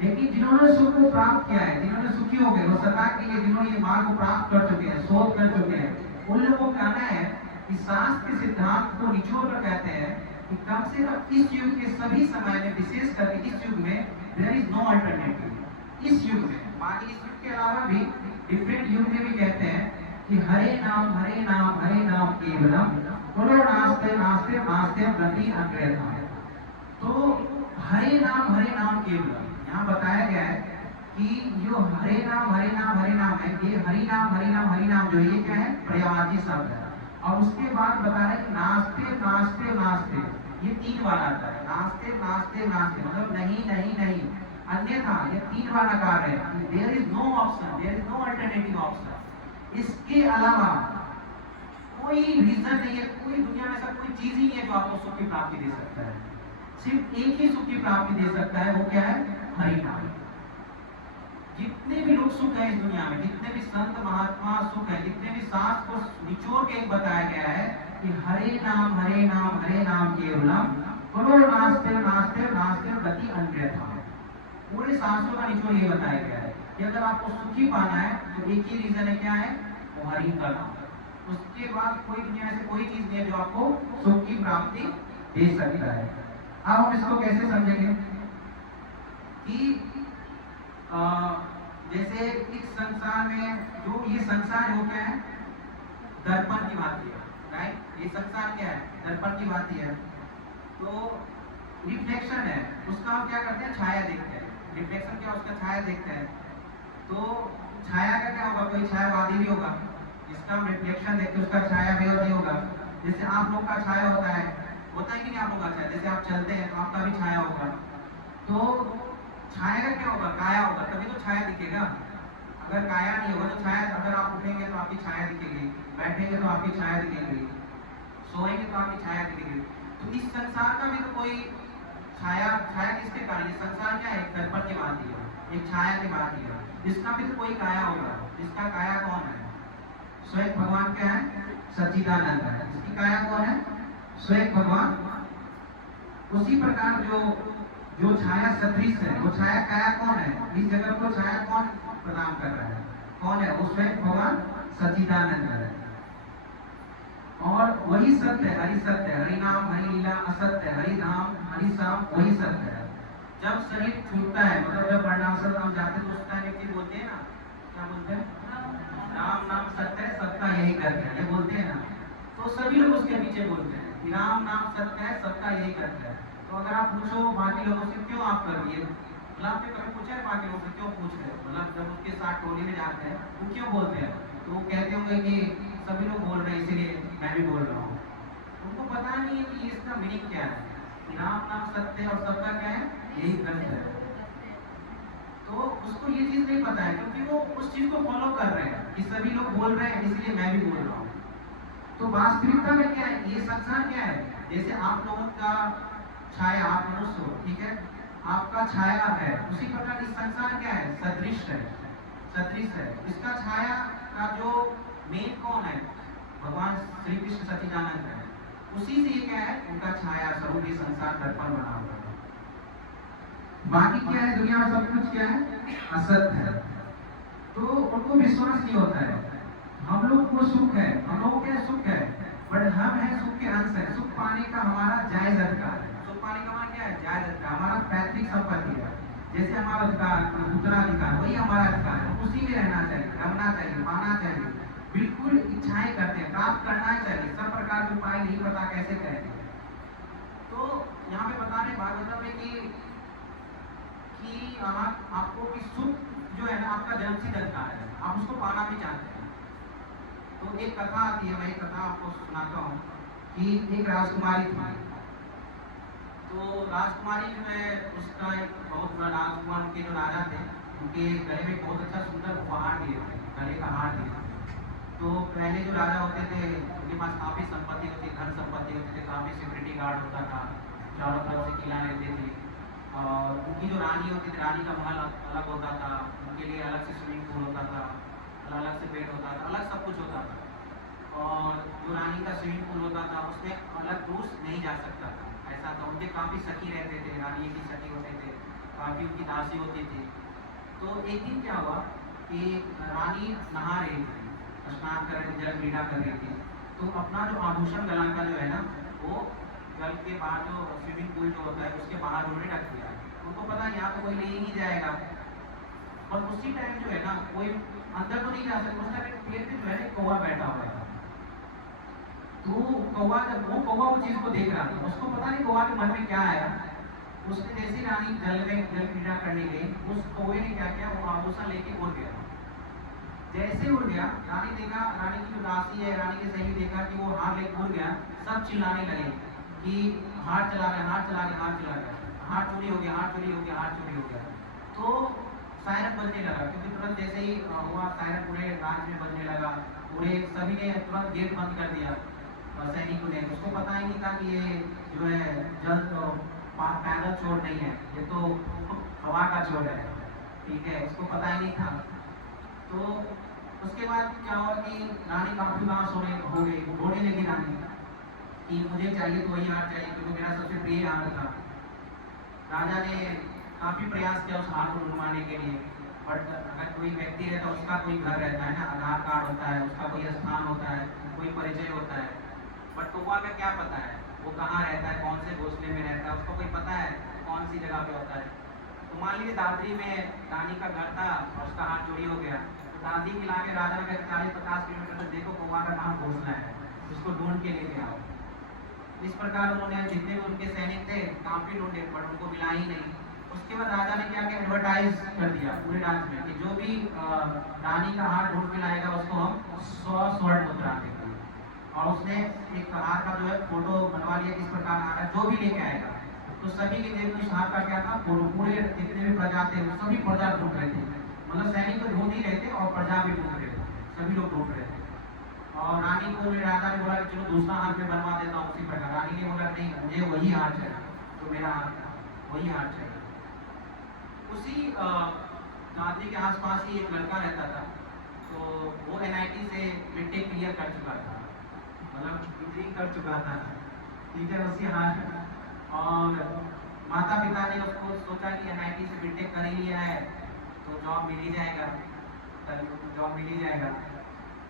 लेकिन जिन्होंने सुख को प्राप्त किया है, जिन्होंने सुखी हो गए, वो सदा के लिए जिन्होंने ये मार्ग को प्राप्त कर चुके हैं, शोध कर चुके हैं, उन लोगों को कहना है कि शास्त्र के सिद्धांत को निचोड़ कर कहते हैं कि कम से कम इस युग के सभी समय में, विशेष करके इस युग में देयर इज नो अल्टरनेटिव इस युग में। बाकी इस युग के अलावा भी डिफरेंट युग में भी कहते हैं कि हरे नाम केवलम बोलो नास्ते नास्ते नास्ते गति अग्रता। तो हरे नाम केवलम यहाँ बताया गया है कि जो हरे नाम है, ये हरि नाम जो ये क्या है, पर्यायवाची शब्द है। और उसके बाद बताया है कि नास्ते नास्ते नास्ते, ये 3 बार आता है। नास्ते नास्ते नास्ते मतलब नहीं, अन्यथा ये 3 बार कार्य है। There is no option, there is no alternative option. इसके अलावा कोई रीजन नहीं है, कोई दुनिया में ऐसा कोई चीज ही नहीं है जो आपको सुख की प्राप्ति दे सकता है। सिर्फ एक ही सुख की प्राप्ति दे सकता है, वो क्या है, हरि नाम। जितने भी लोग सुख है इस दुनिया में, जितने भी संत महात्मा सुख है, जितने भी शास्त्र को निचोड़ के बताया गया है कि हरे नाम केवलम बोलो नास्ते नास्ते नास्ते गति अन्यथा। पूरे शास्त्रों का निचोड़ ये बताया गया है कि अगर आपको सुखी पाना है तो एक ही रीजन है, क्या है, वो हरि का नाम। उसके बाद कोई दुनिया में कोई चीज नहीं है जो आपको सुख की प्राप्ति दे सकता है। अब हम इसको कैसे समझेंगे कि जैसे इस संसार में जो ये संसार है वो क्या है, दर्पण की भांति है, राइट। ये संसार क्या है, दर्पण की भांति है। तो रिफ्लेक्शन है, उसका हम क्या करते हैं, छाया देखते हैं। रिफ्लेक्शन क्या, उसका छाया देखते हैं। तो छाया का क्या होगा, कोई छायावादी भी होगा जिसका हम रिफ्लेक्शन देखते हैं, उसका छाया विरोधी होगा। जैसे आप लोग का छाया होता है कि नहीं, आप लोग का छाया, जैसे आप चलते हैं तो आपका भी छाया होगा। तो छाया का क्या होगा, काया होगा, तभी तो छाया दिखेगा। अगर काया नहीं होगा तो छाया, अगर आप उठेंगे तो आपकी छाया दिखेगी, बैठेंगे तो आपकी छाया दिखेगी, सोएंगे तो आपकी छाया दिखेगी। तो इस संसार का भी तो कोई छाया किसके कारण, ये संसार क्या है, एक दर्पण की बात है, एक छाया की बात है। इसका भी तो कोई काया होगा। इसका काया कौन है, स्वयं भगवान क्या है, सच्चिदानंद है। इसकी काया कौन है, स्वयं भगवान। उसी प्रकार जो छाया सदृश है, वो छाया काया कौन है, इस जगत को छाया कौन प्रदान कर रहा है, कौन है, वो स्वयं भगवान सच्चिदानंद है। और वही सत्य है, हरि सत्य है, हरि नाम हरि लीला असत्य है, हरि धाम हरि शाम वही सत्य है। जब शरीर छूटता है, मतलब जब वर्णाश्रम हम जाते तो उस टाइम व्यक्ति बोलते हैं ना, क्या बोलते हैं, राम नाम सत्य है, सबका यही गर्व है, ये बोलते हैं ना। तो सभी लोग उसके पीछे बोलते हैं कि राम नाम सत्य है, सबका यही गर्व है। तो अगर आप पूछो बाकी लोगों से क्यों आप कर रही है, मतलब आपने कभी पूछा है बाकी लोगों से क्यों पूछ रहे हो, मतलब जब उसके साथ टोली में जाते हैं वो क्यों बोलते हैं, तो वो कहते होंगे कि सभी लोग बोल रहे हैं इसीलिए मैं भी बोल रहा हूँ। उनको पता नहीं है कि इसका मीनिंग क्या है, राम नाम सत्य और सबका क्या है, यही ग्रंथ है। तो उसको ये चीज नहीं पता है, क्योंकि वो उस चीज को फॉलो कर रहे हैं कि सभी लोग बोल रहे हैं इसलिए मैं भी बोल रहा हूँ। तो वास्तविकता में क्या है, ये संसार क्या है, जैसे आप लोगों का छाया, आप मनुष्य हो, ठीक है, आपका छाया है, उसी प्रकार इस संसार क्या है, सदृश है, सदृश है। इसका छाया का जो मेन कौन है, भगवान श्री कृष्ण सच्चिदानंद है। उसी से ये क्या है, उनका छाया स्वरूप ये संसार दर्पण बना हुआ है। बाकी क्या है, दुनिया में सब कुछ क्या है, असत्य है। तो उनको विश्वास नहीं होता है। हम लोग को सुख है, हम लोग क्या सुख है, बट हम है सुख के अंश है। सुख पाने का हमारा जायज अधिकार है। सुख पाने का हमारा क्या है, जायज अधिकार, हमारा पैतृक संपत्ति है। जैसे हमारा अधिकार उत्तराधिकार, वही हमारा अधिकार है, उसी में रहना चाहिए, रमना चाहिए, पाना चाहिए। बिल्कुल इच्छाएं करते हैं, प्राप्त करना चाहिए, सब प्रकार के उपाय नहीं पता कैसे करेंगे। तो यहाँ पे बता रहे भागवतम में कि आपको कि सुख जो है ना आपका जन्मसिद्ध अधिकार है, आप उसको पाना भी चाहते हैं। तो एक कथा आती है, मैं एक कथा आपको सुनाता हूँ कि एक राजकुमारी थी। तो राजकुमारी जो है उसका एक बहुत बड़ा राजकुमार के जो राजा थे, उनके गले में बहुत अच्छा सुंदर उपहार दिए थे, गले का हार दिए थे। तो पहले जो राजा होते थे उनके पास काफ़ी संपत्ति होती, धन संपत्ति होती थी, काफ़ी सिक्योरिटी गार्ड होता था, चारों तरफ से किला रहते थे। और उनकी जो रानी होती थी, रानी का महल अलग होता था, उनके लिए अलग से स्विमिंग पूल होता था, अलग से बेड होता था, अलग सब कुछ होता था। और जो रानी का स्विमिंग पूल होता था उसमें अलग पुरुष नहीं जा सकता था, ऐसा था। उनके काफ़ी सखी रहते थे, रानी की सखी होते थे, काफ़ी उनकी दासी होती थी। तो एक दिन क्या हुआ कि रानी नहा रही थी, स्नान कर रही थी, जल क्रीड़ा कर रही थी। तो अपना जो आभूषण गला का जो है ना, वो जल के बाहर जो स्विमिंग पूल जो होता है उसके बाहर उन्होंने रख दिया। उनको पता यहाँ तो कोई ले ही नहीं जाएगा। और उसी टाइम जो है ना कोई अंदर तो नहीं जा सकता, उस टाइम पेड़ पे जो है एक कौवा बैठा हुआ था। तो कौवा जब वो चीज को देख रहा था, उसको पता नहीं कौवा के मन में क्या आया। उसने जैसी रानी जल क्रीड़ा करने गई, उस कौवे ने क्या किया, वो आभूषण लेके उड़ गया। जैसे उड़ गया, रानी देखा, रानी की जो दासी है, रानी के सही देखा कि वो हार लेके उड़ गया। सब चिल्लाने लगे कि हार चला गया, हार चला गया, हार चला गया, हार चोरी हो गया, हार चोरी हो गया, हार चोरी हो गया। तो सायरन बजने लगा, क्योंकि तुरंत जैसे ही हुआ सायरन पूरे राज्य में बजने लगा। पूरे सभी ने तुरंत गेट बंद कर दिया सैनिकों ने। उसको पता ही नहीं था कि ये जो है जल पैदल चोर नहीं है, ये तो हवा का चोर है। ठीक है, उसको पता ही नहीं था। तो उसके बाद क्या हुआ कि रानी काफी उदास हो गई, रोने लगी रानी कि मुझे चाहिए तो वही हार चाहिए, क्योंकि मेरा सबसे प्रिय हार था। राजा ने काफी प्रयास किया उस हार को ढूंढवाने के लिए, बट अगर कोई व्यक्ति रहता है, उसका कोई घर रहता है ना, आधार कार्ड होता है, उसका कोई स्थान होता है, कोई परिचय होता है। बट कौवा का क्या पता है वो कहाँ रहता है, कौन से घोंसले में रहता है, उसको कोई पता है कौन सी जगह पे होता है। तो मान लीजिए दादरी में रानी का घर था और उसका हाथ चोरी हो गया, तो दादरी मिला के राजा ने 40-50 किलोमीटर तक देखो कौवा का कहाँ घोंसला है, उसको ढूंढ के लेके आओ। इस प्रकार उन्होंने जितने भी उनके सैनिक थे काफी ढूंढे, पर उनको मिला ही नहीं। उसके बाद राजा ने क्या किया, एडवर्टाइज कर दिया पूरे राज्य में कि जो भी रानी का हार ढूंढ के लाएगा उसको हम 100 स्वर्ण मुद्रा देंगे। और उसने एक हार का जो है फोटो बनवा लिया, किस प्रकार हार है जो भी लेके आएगा। तो सभी के जेब में उस हार का क्या था, पूरे जितने भी प्रजा थे सभी प्रजा ढूंढ रहे थे, मतलब सैनिक तो ढूंढ ही रहे थे और प्रजा भी ढूंढ रहे थे, सभी लोग ढूंढ रहे थे। और रानी को राजा ने बोला कि चलो दूसरा हार में बनवा देता हूँ उसी प्रकार। रानी ने बोला नहीं, मुझे वही हार चाहिए तो मेरा हार था, वही हार चाहिए। उसी दादरी के आसपास ही एक लड़का रहता था, तो वो NIT से BTech क्लियर कर चुका था, मतलब इंजीनियरिंग कर चुका था। ठीक है, उसी हार। और माता पिता ने उसको सोचा कि NIT से BTech कर ही लिया है तो जॉब मिल ही जाएगा, जॉब मिल ही जाएगा।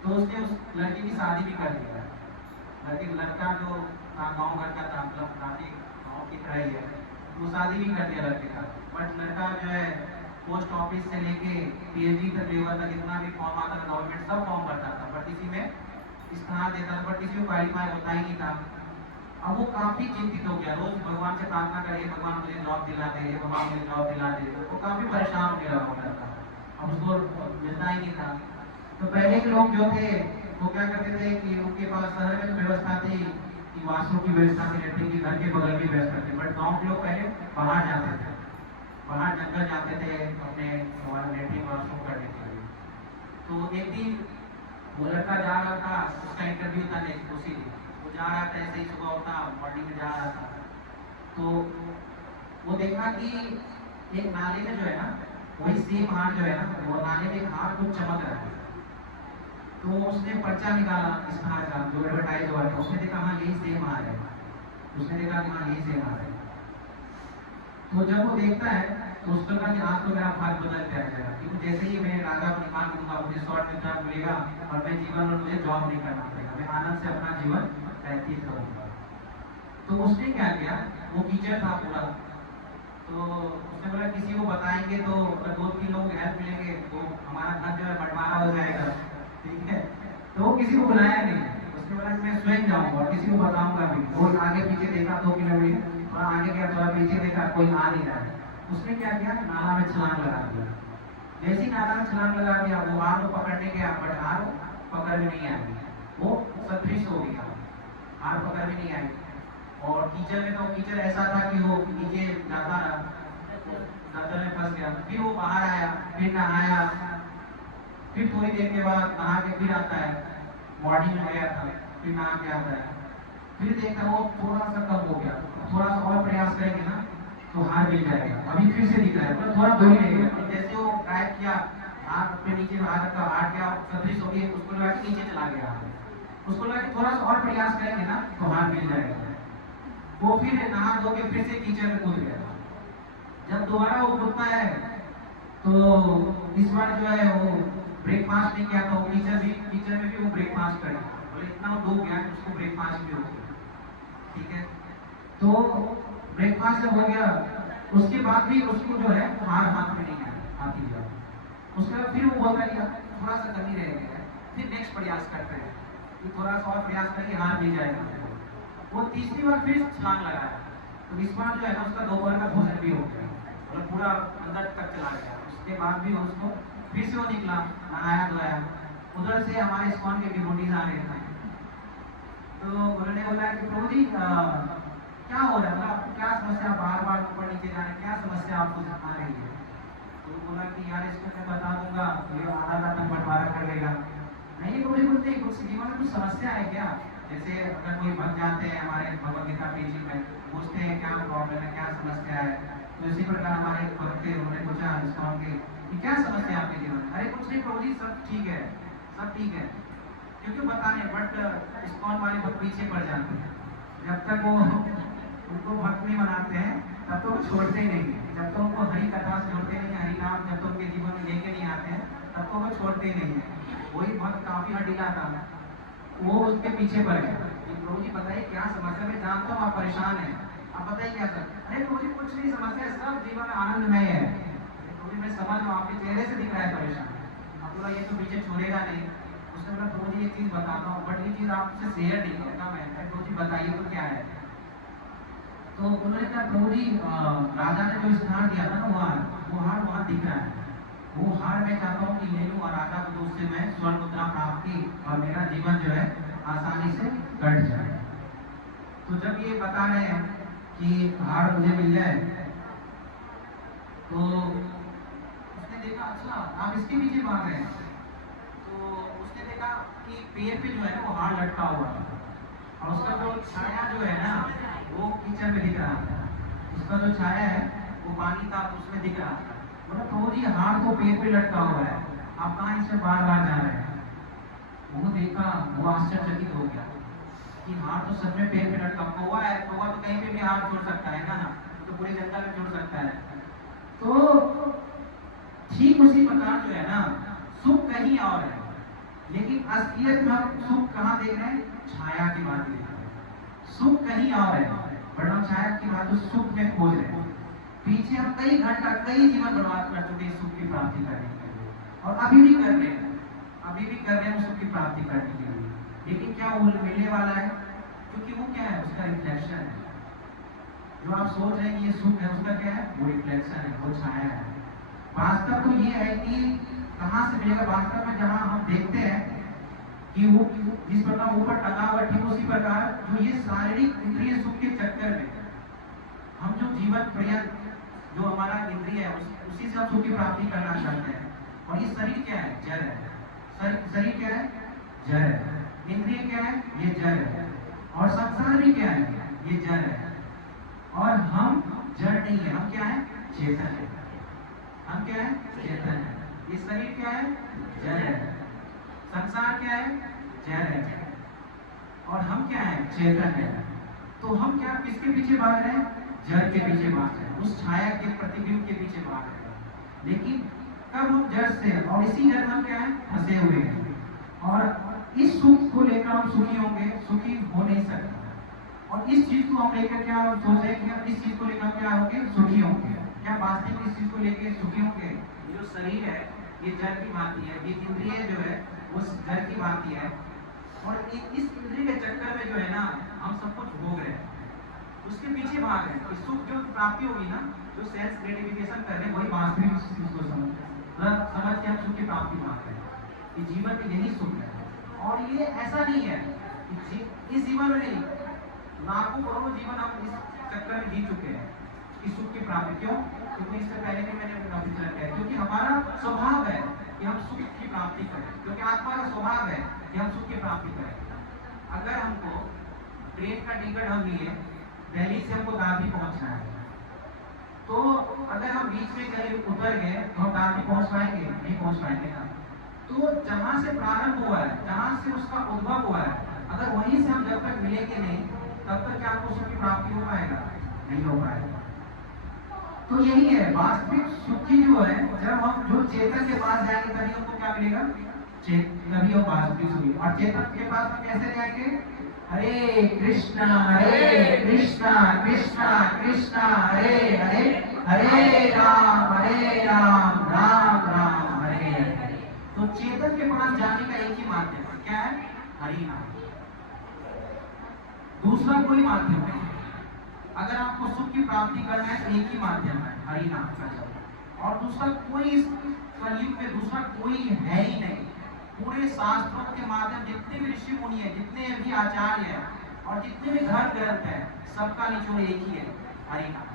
तो उसने उस लड़की की शादी भी कर दिया। लड़का जो गाँव घर का था, मतलब काफी गाँव की तरह ही है, वो शादी भी कर दिया लड़के का। बट लड़का जो है पोस्ट ऑफिस से लेके PhD तक लेवल तक जितना भी फॉर्म आता था गवर्नमेंट सब फॉर्म भरता था, बट किसी में स्थान देता था, बट किसी को क्वालिफाई होता ही नहीं था। अब वो काफी चिंतित हो गया, रोज भगवान से प्रार्थना करे, भगवान मुझे जॉब दिला दे, भगवान मुझे जॉब दिला दे। वो काफी परेशान होने लगा था, अब उसको मिलता ही नहीं था। तो पहले के लोग जो थे वो क्या करते थे कि उनके पास शहर में तो व्यवस्था थी कि वाशरूम की व्यवस्था थी, लेटरिन की घर के बगल में व्यवस्था थी, बट गाँव के लोग पहले बाहर जाते थे, बाहर जंगल जाते थे अपने लेटरिन वाशरूम करने के लिए। तो एक दिन वो लड़का जा रहा था, उसका इंटरव्यू था नेक्स्ट उसी दिन, वो जा रहा था ऐसे ही सुबह उठा मॉर्निंग में जा रहा था। तो वो देखा कि एक नाले में जो है ना, वही सेम हार जो है ना, वो नाले में एक हार कुछ चमक रहा है। तो उसने पर्चा निकाला इस हार का जो एडवर्टाइज हुआ था, उसने देखा हाँ यही सेम हार है, उसने देखा कि हाँ यही सेम हार है। तो जब वो देखता है तो उसको लगा कि आज तो मेरा भाग बदल के आ जाएगा, क्योंकि जैसे ही मैं राजा को निकाल दूंगा मुझे 100 मुद्रा मिलेगा और मैं जीवन में मुझे जॉब नहीं करना पड़ेगा, मैं आनंद से अपना जीवन व्यतीत करूंगा। तो उसने क्या किया, वो टीचर था पूरा, तो उसने बोला किसी को बताएंगे तो अगर 2-3 लोग हेल्प मिलेंगे तो हमारा घर जो है बंटवारा हो जाएगा। ठीक है, तो वो किसी को बुलाया नहीं, उसने बोला कि मैं स्वयं जाऊंगा और किसी को बताऊंगा भी। वो आगे पीछे देखा 2 किलोमीटर, थोड़ा आगे गया, थोड़ा पीछे देखा, कोई आ नहीं रहा है। उसने क्या किया, नाला में छलांग लगा दिया। जैसे ही नाला में छलांग लगा दिया, वो हार को पकड़ने गया, बट हार पकड़ में नहीं आई, वो सदृश हो गया, हार पकड़ में नहीं आई। और कीचड़ में तो कीचड़ ऐसा था कि वो नीचे जाता रहा, दलदल में फंस गया। फिर वो बाहर आया, फिर नहाया, फिर थोड़ी देर के बाद नहा के फिर आता है, मॉर्निंग में गया था, फिर नहा के आता है, फिर देखा वो थोड़ा सा कम हो गया, थोड़ा सा और प्रयास करेंगे ना तो हार मिल जाएगा। अभी फिर से दिख रहा है, मतलब थोड़ा दूरी नहीं गया। जैसे वो ड्राइव किया, हाथ अपने नीचे हाथ रखा, हाथ गया सदृश हो गई, उसको लगा कि नीचे चला गया, उसको लगा कि थोड़ा सा और प्रयास करेंगे ना तो हार मिल जाएगा। वो फिर नहा धो के फिर से कीचड़ में कूद गया। जब दोबारा वो कूदता है तो इस बार जो है वो ब्रेकफास्ट नहीं किया था, वो कीचड़ में भी वो ब्रेकफास्ट कर दिया, बोले इतना वो डूब गया कि उसको ब्रेकफास्ट भी हो गया। ठीक है, तो ब्रेकफास्ट जब हो गया उसके बाद भी उसको जो है हार हाथ में नहीं आती है। उसके बाद फिर वो बोलता है कि थोड़ा सा कमी रह गया है, फिर नेक्स्ट प्रयास करते हैं कि थोड़ा सा और प्रयास करके हार मिल जाएगा। वो तीसरी बार फिर छलांग लगाया, तो इस बार जो है ना उसका दोपहर का भोजन भी हो गया, मतलब पूरा अंदर तक चला गया। उसके बाद भी उसको फिर से वो निकला, नहाया धोया। उधर से हमारे इस्कॉन के डिवोटीज आ रहे थे, तो उन्होंने बोला कि प्रभु जी क्या हो रहा है, मतलब आपको क्या समस्या, बार बार ऊपर नीचे जा रहे, क्या समस्या आपको आ रही है? तो बोला कि यार इसको मैं बता दूंगा ये आधा आधा बंटवारा कर लेगा। नहीं प्रभु जी बोलते कुछ जीवन में कुछ समस्या है क्या? जैसे अगर कोई भक्त जाते हैं हमारे भगवद गीता पेजी में, पूछते हैं क्या प्रॉब्लम है, क्या समस्या है, तो इसी प्रकार हमारे भक्त थे, उन्होंने पूछा इस्कॉन के कि क्या समस्या है आपके जीवन में? अरे कुछ नहीं प्रभु जी, सब ठीक है, सब ठीक है। क्योंकि बताने बट इस्कॉन वाले बहुत पीछे पड़ जाते हैं, जब तक वो उनको भक्त नहीं बनाते हैं तब तो वो छोड़ते ही नहीं है। जब तक उनको हरि कथा से जोड़ते नहीं, हरि नाम जब तक उनके जीवन में लेके नहीं आते हैं तब तो वो छोड़ते ही नहीं है। वही भक्त काफी हडीला था, वो उसके पीछे पड़ गया कि प्रभु जी बताइए क्या समस्या, मैं जानता हूँ आप परेशान हैं, आप बताइए क्या सर? अरे प्रभु जी कुछ नहीं समस्या है, सब जीवन आनंदमय है। प्रभु जी मैं समझ रहा हूँ, आपके चेहरे से दिख रहा है परेशान। अब बोला ये तो पीछे छोड़ेगा नहीं। उसने बोला प्रभु जी ये चीज बताता हूँ, बट ये चीज आपसे शेयर नहीं करता मैं। प्रभु जी बताइए तो क्या है? तो उन्होंने कहा प्रभु जी राजा ने जो स्थान दिया था ना वो हार वहाँ दिख रहा है, वो हार मैं चाहता हूँ कि ले लूँ और राजा को उससे मैं स्वर्ण मुद्रा प्राप्त की और मेरा जीवन जो है आसानी से कट जाए। तो जब ये बता रहे हैं कि हार मुझे मिल जाए, तो उसने देखा अच्छा आप इसके पीछे भाग रहे हैं। तो उसने देखा कि पेड़ पे जो है ना वो हार लटका हुआ था और उसका जो छाया जो है ना वो किचन में दिख रहा था, उसका जो छाया है वो पानी था तो उसमें दिख रहा था। बोला प्रभु जी हार तो पेड़ पे लटका हुआ है, आप कहाँ इससे बार बार जा रहे हैं? वो देखा, वो आश्चर्यचकित हो गया कि हार तो सच में पेड़ पे लटका हुआ है, कौवा तो कहीं पे भी हार छोड़ सकता है ना, तो पूरे जंगल में छोड़ सकता है। तो ठीक उसी प्रकार जो है ना सुख कहीं और है, लेकिन असलियत में हम सुख कहाँ देख रहे हैं? छाया की बात देख रहे हैं। सुख कहीं और है, बट हम छाया की बात उस सुख में खोज रहे हैं। पीछे हम कई घंटा कई जीवन बर्बाद कर चुके सुख की प्राप्ति करने के लिए, और अभी भी कर रहे हैं, अभी भी कर रहे हैं सुख की प्राप्ति करने के लिए। लेकिन क्या वो मिलने वाला है? क्योंकि वो क्या है, उसका रिफ्लेक्शन है। जो आप सोच रहे हैं कि ये सुख है, उसका क्या है? वो रिफ्लेक्शन है, वो छाया है। वास्तव तो ये है कि कहाँ से मिलेगा? वास्तव में जहाँ हम देखते हैं कि वो जिस प्रकार ऊपर टंगा हुआ, ठीक उसी प्रकार जो ये शारीरिक इंद्रिय सुख के चक्कर में हम जो जीवन पर्यंत जो हमारा इंद्रिय है उसी से हम सुख की प्राप्ति करना चाहते हैं। और ये शरीर क्या है? जड़ है। शरीर क्या है? जड़ है। इंद्रिय क्या है? ये जड़ है। और संसार भी क्या है? ये जड़ है। और हम जड़ नहीं है, हम क्या है? चेतन है। हम क्या है? चेतन है। ये शरीर क्या है? जड़ है। संसार क्या है? जड़ है। और हम क्या है? चेतन है। तो हम क्या किसके पीछे भाग रहे हैं? जड़ के पीछे भाग रहे हैं, उस छाया के प्रतिबिंब के पीछे भाग रहे हैं। लेकिन कब हम जड़ से, और इसी जड़ हम क्या है? फंसे हुए हैं। और इस सुख को लेकर हम सुखी होंगे? सुखी हो नहीं सकते। और इस चीज को हम लेकर क्या सोच रहे हैं कि हम इस चीज को लेकर क्या होंगे? सुखी होंगे। क्या वास्तविक इस चीज को लेकर सुखी होंगे? जो शरीर है ये जड़ की भांति है, ये इंद्रिय जो है वो जड़ की भांति है। और इस इंद्रिय के चक्कर में जो है ना हम सब कुछ भोग रहे हैं, उसके पीछे भाग रहे हैं कि सुख जो प्राप्ति होगी ना, जो सेल्फ ग्रेटिफिकेशन कर रहे हैं वही वास्तविक चीज को समझ के हम सुख की प्राप्ति भाग रहे हैं कि जीवन में यही सुख है। और ये ऐसा नहीं है कि इस जीवन में नहीं, लाखों करोड़ों जीवन हम इस चक्कर में जी चुके हैं कि सुख की प्राप्ति। क्यों? क्योंकि इससे पहले भी मैंने विचार किया, क्योंकि हमारा स्वभाव है कि हम सुख की प्राप्ति करें, क्योंकि आत्मा का स्वभाव है कि हम सुख की प्राप्ति करें। अगर हमको ट्रेन का टिकट हम लिए, दिल्ली से हमको दादरी पहुंचना है, तो अगर हम बीच में कहीं उतर गए तो हम दादरी पहुंच पाएंगे? नहीं पहुंच पाएंगे ना। तो जहां से प्रारंभ हुआ है, जहां से उसका उद्भव हुआ है, अगर वहीं से हम जब तक मिलेंगे नहीं तब तक क्या आपको सुख की प्राप्ति हो पाएगा? नहीं हो पाएगा। तो यही है वास्तविक सुखी जो है, जब हम जो चेतन के पास जाएंगे तभी हमको क्या मिलेगा? तभी हम वास्तविक सुखी। और चेतन के पास हम कैसे जाएंगे? हरे कृष्णा कृष्णा कृष्णा कृष्णा हरे हरे हरे राम राम राम हरे हरे। तो चेतन के पास जाने का एक ही माध्यम है, क्या है? हरि नाम। दूसरा कोई माध्यम नहीं है। अगर आपको सुख की प्राप्ति करना है तो एक ही माध्यम है, हरि नाम का जप। और दूसरा कोई इस कलयुग में दूसरा कोई है ही नहीं। पूरे शास्त्रों के माध्यम जितने भी ऋषि मुनि है, जितने भी आचार्य हैं और जितने भी धर्म ग्रंथ हैं, सबका निचोड़ एक ही है, हरि नाम।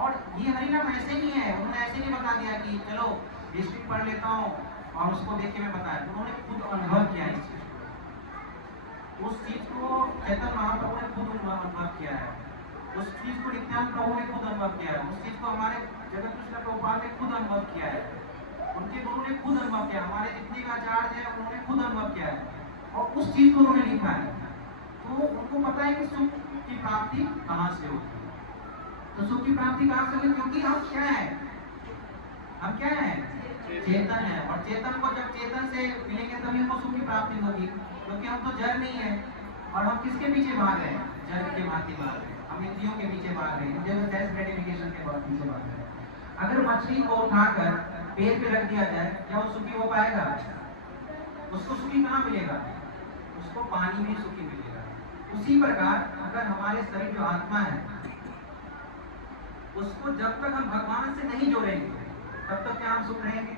और ये हरि नाम ऐसे नहीं है, उन्होंने ऐसे नहीं बता दिया कि चलो हिस्ट्री पढ़ लेता हूँ और उसको देख के मैं बताया। उन्होंने खुद अनुभव किया इस चीज को। उस चीज को चैतन्य महाप्रभु ने खुद अनुभव किया है, उस चीज को नित्यानंद प्रभु ने खुद अनुभव किया है, उस चीज को हमारे जगत कृष्ण प्रभुपाद ने खुद अनुभव किया है, उनके गुरु ने खुद अनुभव किया, हमारे जितने भी आचार्य हैं उन्होंने खुद अनुभव किया है और उस चीज को उन्होंने लिखा है। तो उनको पता है कि सुख की प्राप्ति कहाँ से होती है। तो सुख की प्राप्ति कहाँ से होगी? क्योंकि हम क्या है? हम क्या है? चेतन है। और चेतन को जब चेतन से मिलेंगे तभी हमको सुख की प्राप्ति होगी, क्योंकि हम तो जड़ नहीं है। और हम किसके पीछे भाग रहे हैं? जड़ के भांति भाग रहे हैं, हम इंद्रियों के पीछे भाग रहे हैं, जब सेल्फ ग्रेटिफिकेशन के पीछे भाग रहे हैं। अगर मछली को उठाकर पेड़ पे रख दिया जाए, क्या वो सुखी हो पाएगा? उसको सुखी कहाँ मिलेगा? उसको पानी में सुखी मिलेगा। उसी प्रकार अगर हमारे शरीर जो आत्मा है, उसको जब तक हम भगवान से नहीं जोड़ेंगे तब तक क्या हम सुख रहेंगे?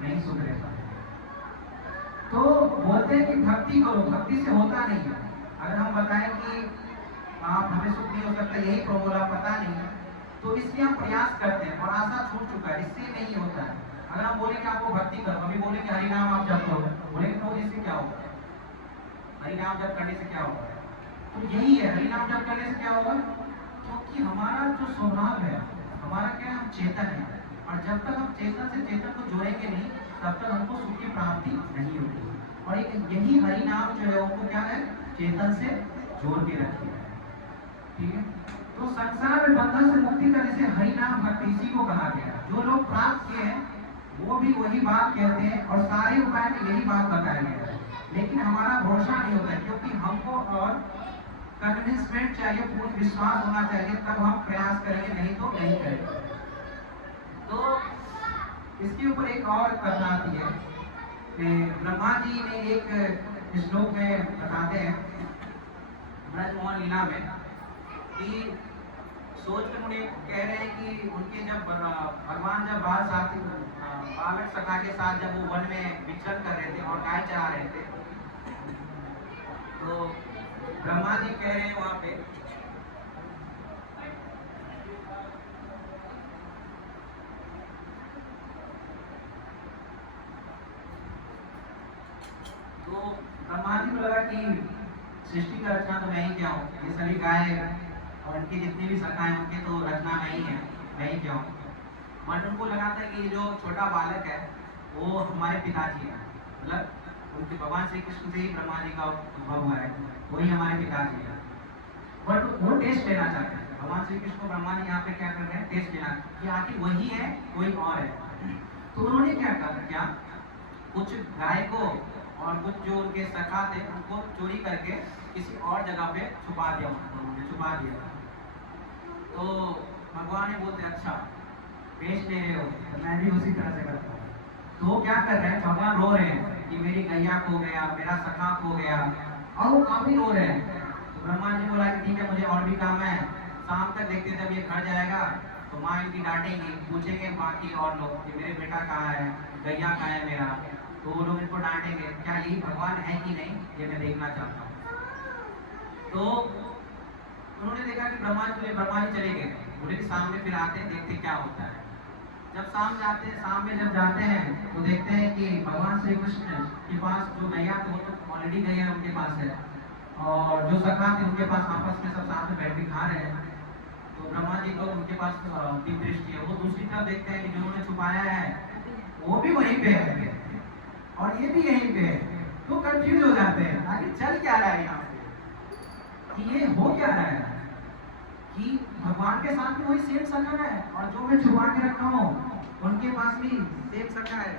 नहीं सुख रह पाएंगे। तो बोलते हैं कि भक्ति करो, भक्ति से होता नहीं है। अगर हम बताएं कि आप हमें सुख नहीं हो सकता, यही फॉर्मूला पता नहीं है, तो इसलिए हम प्रयास करते हैं और आशा छूट चुका है, इससे नहीं होता है। अगर हम बोले कि आपको भक्ति करो, अभी बोले कि हरि नाम आप जप करो, बोले तो इससे क्या होगा? हरि नाम जप करने से क्या होगा? तो यही है, हरि नाम जप करने से क्या होगा? क्योंकि हमारा जो स्वभाव है, हमारा क्या है? हम चेतन है, और जब तक हम चेतन से चेतन को जोड़ेंगे नहीं तब तक हमको सुख की प्राप्ति नहीं होगी। और एक यही हरि नाम जो है वो क्या है? चेतन से जोड़ के रखी है। ठीक है, तो संसार में बंधन से मुक्ति करने से हरि नाम भक्ति इसी को कहा गया। जो लोग प्राप्त किए हैं वो भी वही बात कहते हैं और सारे उपाय में यही बात बताया गया है, लेकिन हमारा भरोसा नहीं होता है, क्योंकि हमको और कन्विंसमेंट चाहिए, पूर्ण विश्वास होना चाहिए, तब हम प्रयास करेंगे, नहीं तो नहीं करेंगे। तो इसके ऊपर एक और कथा आती है। ब्रह्मा जी ने एक श्लोक में बताते हैं ब्रजमोहन लीला में कि सोच के मुझे कह रहे हैं कि उनके जब भगवान जब बालक सखा के साथ जब वो वन में विचरण कर रहे थे और गाय चरा रहे थे, तो ब्रह्मा जी कह रहे हैं वहां पे तो ब्रह्मा जी को लगा कि सृष्टि का रचना तो मैं ही क्या हूँ, ये सभी गाय और इनकी जितनी भी शाखाएं उनकी तो रचना नहीं है, मैं ही क्या हूँ। बट उनको लगा था कि जो छोटा बालक है वो हमारे पिताजी है, मतलब उनके भगवान श्री कृष्ण से ही ब्रह्मा जी का उद्भव हुआ है, वही हमारे पिताजी है। बट वो टेस्ट लेना चाहते हैं, भगवान श्री कृष्ण को ब्रह्मा जी यहाँ पे क्या कर रहे हैं? टेस्ट लेना कि आखिर वही है कोई और है। तो उन्होंने क्या कहा, कुछ गाय को और कुछ जो उनके सखा थे उनको चोरी करके किसी और जगह पे छुपा दिया, उन्होंने छुपा दिया। तो भगवान ने बोलते अच्छा बेच ले रहे हो, तो मैं भी उसी तरह से करता हूँ। तो वो क्या कर रहे हैं? भगवान रो रहे हैं कि मेरी गैया खो गया, मेरा सखा खो गया, और वो काफी रो रहे हैं। तो ब्रह्मा जी बोला कि ठीक है, मुझे और भी काम है, शाम तक देखते जब ये घर जाएगा तो माँ इनकी डांटेंगी, पूछेंगे बाकी और लोग कि मेरे बेटा कहाँ है, गैया कहाँ है मेरा, तो वो लोग इनको डांटेंगे, क्या यही भगवान है कि नहीं, ये मैं देखना चाहता हूँ। तो उन्होंने देखा कि ब्रह्मा जी चले गए, बोले कि सामने फिर आते हैं, देखते क्या होता है। जब शाम में जब जाते हैं तो देखते हैं कि भगवान श्री कृष्ण के पास जो गैया थे वो तो ऑलरेडी गैया उनके पास है, और जो सखा थे उनके पास आपस में सब साथ में बैठ के खा रहे हैं। तो ब्रह्मा जी को उनके पास दीप दृष्टि है, वो दूसरी तरफ देखते हैं कि जो उन्होंने छुपाया है वो भी वहीं पे है और ये भी यहीं पे है। तो कंफ्यूज हो जाते हैं आगे चल क्या रहा है यहाँ पे, कि ये हो क्या रहा है, कि भगवान के साथ में वही सेम सखा है और जो मैं छुपा के रखा हूँ उनके पास भी सेम सखा है।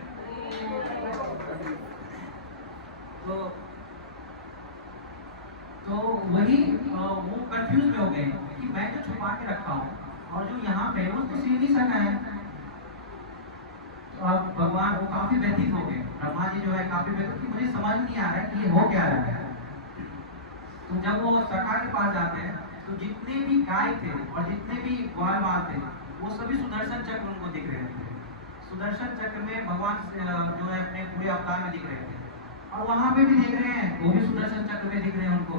तो वही वो कंफ्यूज में हो गए कि मैं जो छुपा के रखा हूँ और जो यहाँ पे वो तो सी नहीं सका है। तो अब भगवान वो काफी व्यथित हो गए, ब्रह्मा जी जो है काफी व्यथित कि मुझे समझ नहीं आ रहा है कि ये हो क्या रहा है। तो जब वो सखा के पास जाते हैं तो जितने भी गाय थे और जितने भी ग्वाल वाल थे वो सभी सुदर्शन चक्र उनको दिख रहे थे। सुदर्शन चक्र में भगवान जो है अपने पूरे अवतार में दिख रहे थे। और वहां पे भी देख रहे हैं, वो भी सुदर्शन चक्र में दिख रहे हैं उनको,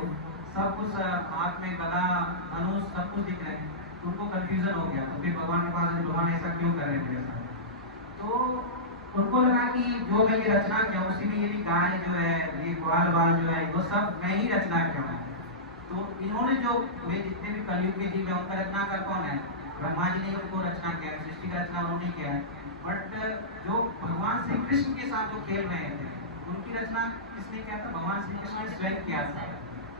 सब कुछ हाथ में गदा धनुष सब कुछ दिख रहे हैं। तो उनको कंफ्यूजन हो गया, तो फिर भगवान के पास भगवान ऐसा क्यों कर रहे हैं मेरे साथ। तो उनको लगा कि जो मैं ये रचना किया उसी में ये भी गाय जो है, ये ग्वाल वाल जो है, वो सब मैं ही रचना किया हूँ। तो इन्होंने जो वे जितने भी कलयुग के जीव है उनका रचनाकार कौन है? ब्रह्मा जी ने उनको रचना किया, सृष्टि का रचना उन्होंने किया है। बट जो भगवान श्री कृष्ण के साथ जो खेल रहे थे उनकी रचना किसने किया था? भगवान श्री कृष्ण ने स्वयं किया था।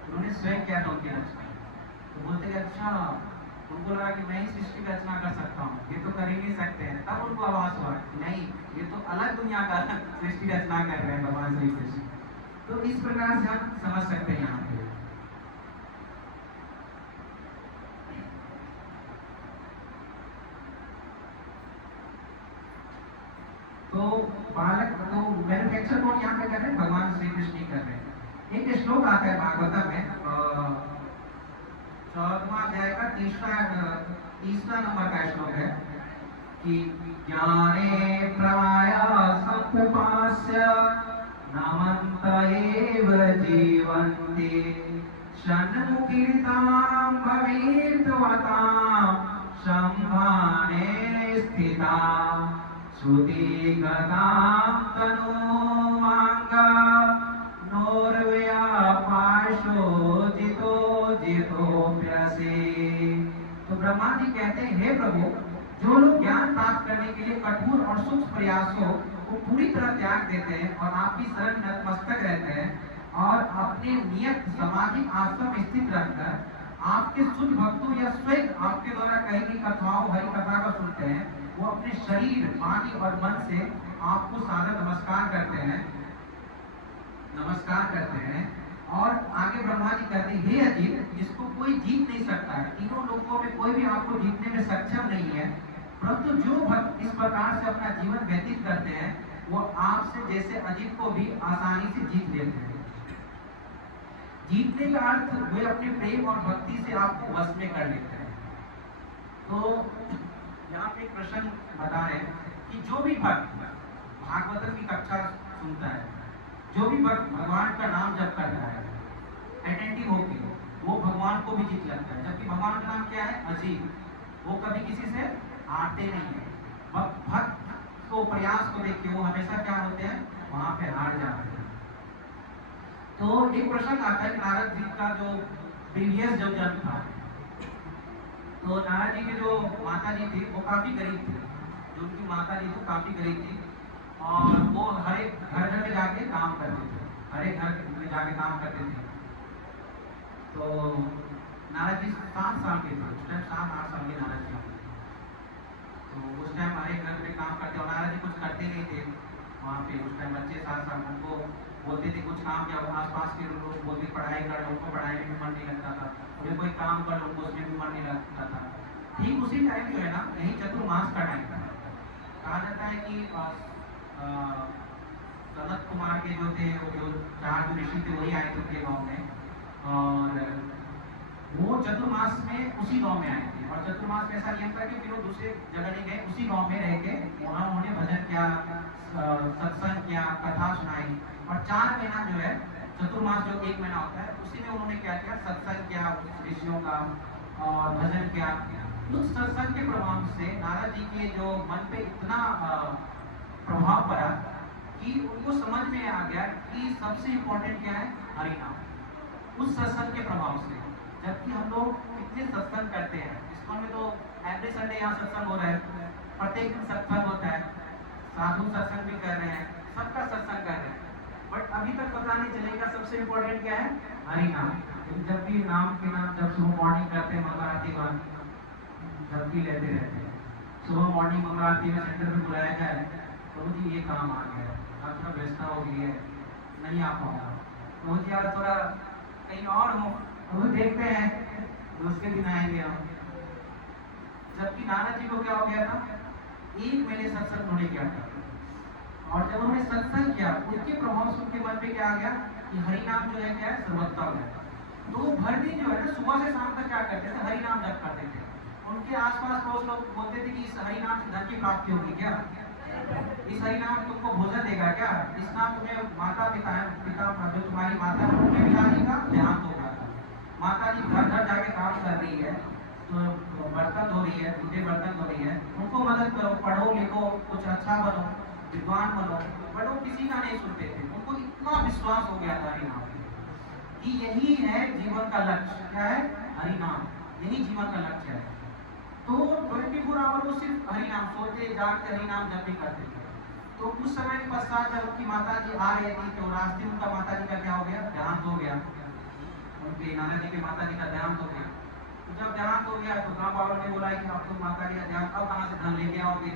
उन्होंने स्वयं किया था उनकी रचना। तो बोलते अच्छा, उनको लगा कि मैं ही सृष्टि की रचना कर सकता हूँ, ये तो कर ही नहीं सकते हैं। तब उनको आवाज हुआ नहीं, ये तो अलग दुनिया का सृष्टि रचना कर रहे हैं भगवान श्री कृष्ण। तो इस प्रकार से हम समझ सकते हैं यहाँ पे। तो बालक तो मैन्युफैक्चर कौन यहाँ पे कर रहे हैं? भगवान श्री कृष्ण ही कर रहे हैं। एक श्लोक आता है भागवतम में, 14वां अध्याय का तीसरा नंबर का श्लोक है कि ज्ञाने प्रयासमुपास्य नमन्त एव जीवन्ति षण्मुखीर्तां भवेत्वतां शम्भाने स्थिता श्रुति गतां तनुवांगा नोर्व्या पाशो जितो जितो प्यसे। तो ब्रह्मा जी कहते हैं, हे प्रभु, जो लोग ज्ञान प्राप्त करने के लिए कठोर और सूक्ष्म प्रयासों को पूरी तरह त्याग देते हैं और आपकी शरण नतमस्तक रहते हैं और अपने नियत सामाजिक आश्रम में स्थित रहकर आपके शुद्ध भक्तों या स्वयं आपके द्वारा कही गई कथाओं हरि कथा को सुनते हैं, वो अपने शरीर, वाणी और मन से आपको सादर नमस्कार करते हैं, और आगे ब्रह्मा जी कहते हैं, हे अजीत, जिसको कोई जीत नहीं सकता है, तीनों लोगों में कोई भी आपको जीतने में सक्षम नहीं है, परंतु जो भक्त इस प्रकार से अपना जीवन व्यतीत करते हैं वो आपसे जैसे अजीत को भी आसानी से जीत लेते हैं। जीतने का अर्थ वे अपने प्रेम और भक्ति से आपको वश में कर लेते हैं। तो यहाँ पे एक प्रश्न बता रहे कि जो भी भक्त भागवतम की कक्षा सुनता है, जो भी भक्त भगवान का नाम जप करता है अटेंटिव होकर, वो भगवान को भी जीत लगता है। जबकि भगवान का नाम क्या है? अजीत। वो कभी किसी से हारते नहीं है। भक्त को प्रयास को देखिए, वो हमेशा क्या होते हैं? वहां पे हार जाते हैं। तो एक प्रश्न आता है कि नारद जी का जो प्रीवियस जो जन्म था, तो नारद जी की जो माता जी थी वो काफी गरीब थी। जो उनकी माता जी थी काफी गरीब थी और वो हर एक घर में जाके काम करते थे, हर एक घर में जाके काम करते थे। तो नारद जी 7 साल के थे उस टाइम, 7-8 साल के नारद जी। तो उस टाइम हर एक घर में काम करते और नारद जी कुछ करते नहीं थे वहाँ पे। उस टाइम बच्चे 7 साल, उनको बोलते थे कुछ काम किया, आसपास के लोग बोलते पढ़ाई कर लो, उनको पढ़ाई में मन नहीं लगता था। उन्हें कोई काम कर लो, उनको उसमें भी मन नहीं लगता था। ठीक उसी टाइम जो है ना, यही चतुर्मास का टाइम था। कहा जाता है कि सनत कुमार के जो थे, वो जो 4 ऋषि थे वही आए थे उनके गाँव में, और वो चतुर्मास में उसी गांव में आए थे। और चतुर्मास में ऐसा नियम था कि फिर वो दूसरे जगह नहीं गए, उसी गांव में रह के वहाँ उन्होंने भजन किया, सत्संग किया, कथा सुनाई। और 4 महीना जो है चतुर्मास, जो 1 महीना होता है, उसी में उन्होंने क्या किया? सत्संग किया ऋषियों का और भजन किया। उस सत्संग के प्रभाव से नारद जी के जो मन पे इतना प्रभाव पड़ा कि उनको समझ में आ गया कि सबसे इम्पोर्टेंट क्या है? हरिनाम। उस सत्संग के प्रभाव से, जबकि हम लोग कितने सत्संग करते हैं, इसको में तो एवरी संडे यहाँ सत्संग हो रहा है, प्रत्येक दिन सत्संग होता है, साधु सत्संग भी कर रहे हैं, सबका सत्संग कर रहे हैं, बट अभी तक पता नहीं चलेगा सबसे इम्पोर्टेंट क्या है? हरिनाम। जब भी नाम के नाम, जब सुबह मॉर्निंग करते हैं मंगल आरती का, जब भी लेते रहते हैं, सुबह मॉर्निंग मंगल आरती में सेंटर में बुलाया जाए, प्रभु जी ये काम आ गया है, अब थोड़ा व्यवस्था हो गई है, नहीं आ पाऊंगा, प्रभु जी यार थोड़ा कहीं और हो, वो देखते हैं, उसके दिन आएंगे हम। जबकि नारद जी को क्या हो गया था, 1 महीने सत्संग उन्होंने किया था। और जब उन्होंने सत्संग किया, उसके प्रभाव से उनके मन पे क्या आ गया कि हरि नाम जो है क्या है, सर्वोत्तम हो गया। तो वो भर दिन जो है ना, सुबह से शाम तक क्या करते थे, हरि नाम जप करते थे। उनके आसपास पड़ोस लोग बोलते थे कि इस हरि नाम से धन की प्राप्ति होगी क्या, इस हरि नाम तुमको भोजन देगा क्या, इस नाम तुम्हें माता पिता जो तुम्हारी माता है उनके पिताजी का देहांत होगा, माता जी घर घर जाके काम कर रही है, तो बर्तन धो रही है, दूसरे बर्तन धो रही है, उनको मदद करो, पढ़ो लिखो, कुछ अच्छा बनो, विद्वान बनो। बट वो किसी का नहीं सुनते थे। उनको इतना विश्वास हो गया था हरि नाम कि यही है जीवन का लक्ष्य। क्या है, हरि नाम, यही जीवन का लक्ष्य है। तो 24 आवर वो सिर्फ हरि नाम सोचते जागते हरि नाम जब भी करते थे। तो कुछ समय के पश्चात जब उनकी माता जी आ रही थी, तो रास्ते में उनका माता जी का क्या हो गया, देहांत हो गया। उनके नाना जी के माता जी का देहांत हो गया। तो जब देहांत हो गया तो गाँव वालों ने बोला कि अब तुम माता जी का देहांत, अब कहाँ से धन लेके आओगे,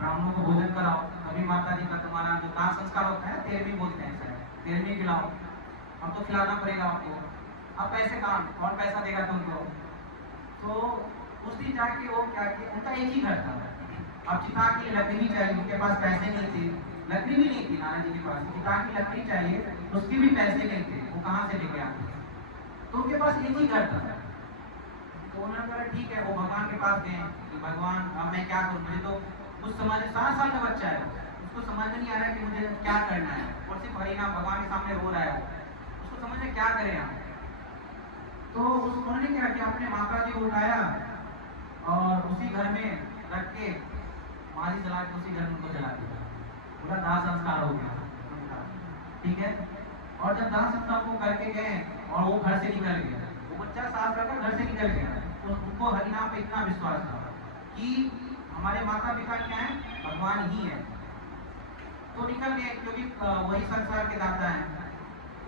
ब्राह्मणों को भोजन कराओ, अभी माता जी का तुम्हारा जो दाह संस्कार होता है, 13वीं बोलते हैं सर, 13वीं खिलाओ, अब तो खिलाना पड़ेगा आपको, अब पैसे कहाँ, कौन पैसा देगा तुमको। तो उस दिन जाके वो क्या किया, उनका एक ही घर था, अब चिता की लकड़ी चाहिए, उनके पास पैसे नहीं थे, लकड़ी भी नहीं थी नाना जी के पास, चिता की लकड़ी चाहिए, उसके भी पैसे नहीं थे, वो कहाँ से लेके आते। तो उनके पास एक ही घर था। तो उन्होंने कहा ठीक है, वो भगवान के पास गए कि भगवान अब मैं क्या करूँ, मुझे तो कुछ समझ, 7 साल का बच्चा है, उसको समझ में नहीं आ रहा है कि मुझे क्या करना है, और सिर्फ हरिनाम भगवान के सामने रो रहा है, उसको समझ में क्या करें आप। तो उन्होंने क्या किया, अपने माता जी को उठाया और उसी घर में रख के माली जला के उसी घर में उनको जला दिया। पूरा दाह संस्कार हो गया उनका, ठीक है। और जब दाह संस्कार को करके गए और वो घर से निकल गया, वो बच्चा 7 साल का घर से निकल गया, तो उनको हरिनाम पे इतना विश्वास था कि हमारे माता पिता क्या है, भगवान ही है। तो निकल गए, क्योंकि वही संसार के दाता है।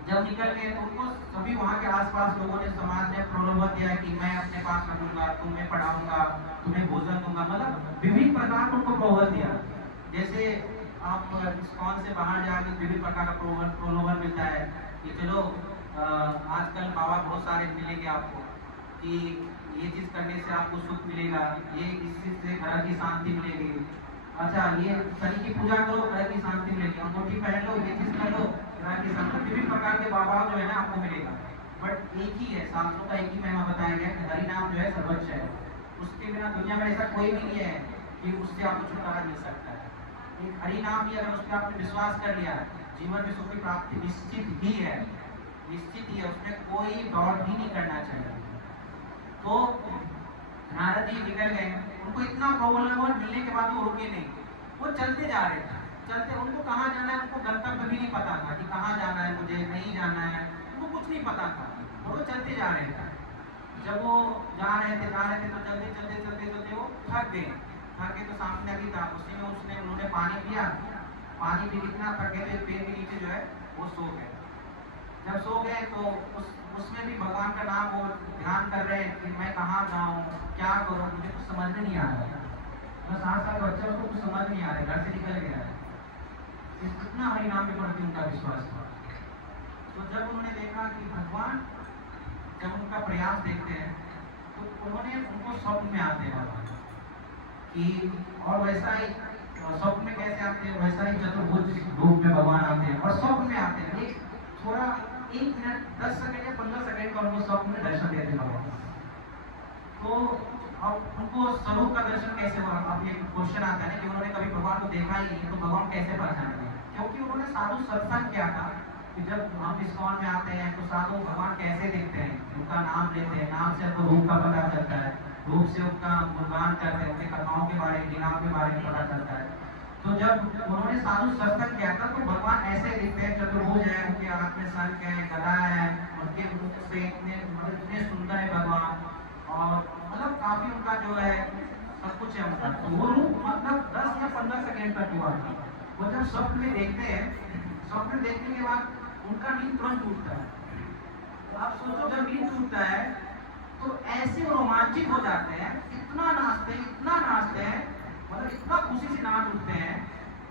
जब निकल गए तो उनको सभी वहाँ के आसपास लोगों ने, समाज ने प्रलोभन दिया कि मैं अपने पास रखूंगा, तुम्हें पढ़ाऊंगा, तुम्हें भोजन दूंगा, मतलब विभिन्न प्रकार का उनको प्रलोभन दिया। जैसे आप इस्कॉन से बाहर जाकर विभिन्न प्रकार का प्रलोभन मिलता है कि चलो आजकल बाबा बहुत सारे मिलेंगे आपको, कि ये चीज़ करने से आपको सुख मिलेगा, ये इस चीज़ से घर की शांति मिलेगी, अच्छा ये शनि की पूजा करो, घर की शांति मिलेगी, अंगूठी पहन लो, ये चीज़ कर लो, घर की शांति। विभिन्न प्रकार के बाबा जो है ना आपको मिलेगा। बट एक ही है, शास्त्रों का एक ही महिमा बताया गया कि हरि नाम जो है सर्वोच्च है, उसके बिना दुनिया में ऐसा कोई भी नहीं है कि उससे आपको छुटकारा मिल सकता है। एक हरि नाम ही, अगर उस पर आपने विश्वास कर लिया, जीवन में सुख की प्राप्ति निश्चित ही है, निश्चित ही है, उसमें कोई दौड़ भी नहीं करना चाहिए। तो नारद जी निकल गए, उनको इतना प्रलोभन मिलने के बाद वो रुके नहीं, वो चलते जा रहे थे। चलते, उनको कहाँ जाना है, उनको गंतव्य भी नहीं पता था कि कहाँ जाना है, मुझे नहीं जाना है, उनको कुछ नहीं पता था, और वो चलते जा रहे थे। जब वो जा रहे थे तो चलते वो थक गए। थक गए तो सामने नदी था, उसी में उन्होंने पानी पिया, पानी पी कितना थक गए तो पेड़ के नीचे जो है वो सो गए। जब सो गए तो उसमें भी भगवान का नाम वो ध्यान कर रहे हैं कि मैं कहाँ जाऊँ, क्या करूँ, मुझे कुछ समझ में नहीं आ रहा है। तो 7 साल का बच्चा, उसको कुछ समझ नहीं आ रहा है, घर से निकल गया है। कितना हरि नाम के प्रति उनका विश्वास था। तो जब उन्होंने देखा कि भगवान जब उनका प्रयास देखते हैं तो उन्होंने उनको स्वप्न में आते हैं भगवान कि, और वैसा ही स्वप्न में कैसे आते हैं, वैसा ही चतुर्भुज रूप में भगवान आते हैं और स्वप्न में आते हैं। एक थोड़ा 1 मिनट 10 सेकंड या 15 सेकंड का उनको स्वप्न में दर्शन देते हैं भगवान। तो अब उनको स्वरूप का दर्शन कैसे हुआ, अब ये क्वेश्चन आता है कि उन्होंने कभी भगवान को देखा ही नहीं, तो भगवान कैसे पहचानेंगे। क्योंकि उन्होंने साधु सत्संग किया था कि जब हम इस्कॉन में आते हैं तो साधु भगवान कैसे देखते हैं, उनका नाम लेते हैं, नाम से उनको रूप का पता चलता है, रूप से उनका गुणगान करते हैं, उनके कथाओं के बारे में, लीलाओं के बारे में पता चलता है। तो जब उन्होंने साधु सत्संग किया था तो भगवान ऐसे दिखते हैं, चतुर्भुज है, उनके हाथ में शंख है, गदा है, उनके मुख से इतने सुंदर है भगवान, और मतलब काफी उनका जो है सब कुछ है उनका। तो वो रूप मतलब 10 या 15 सेकंड तक हुआ था। वो जब स्वप्न में देखते हैं, स्वप्न देखने के बाद उनका नींद तुरंत टूटता है। तो आप सोचो जब नींद टूटता है तो ऐसे रोमांचित हो जाते हैं, इतना नाचते हैं, मतलब इतना खुशी से नाच उठते हैं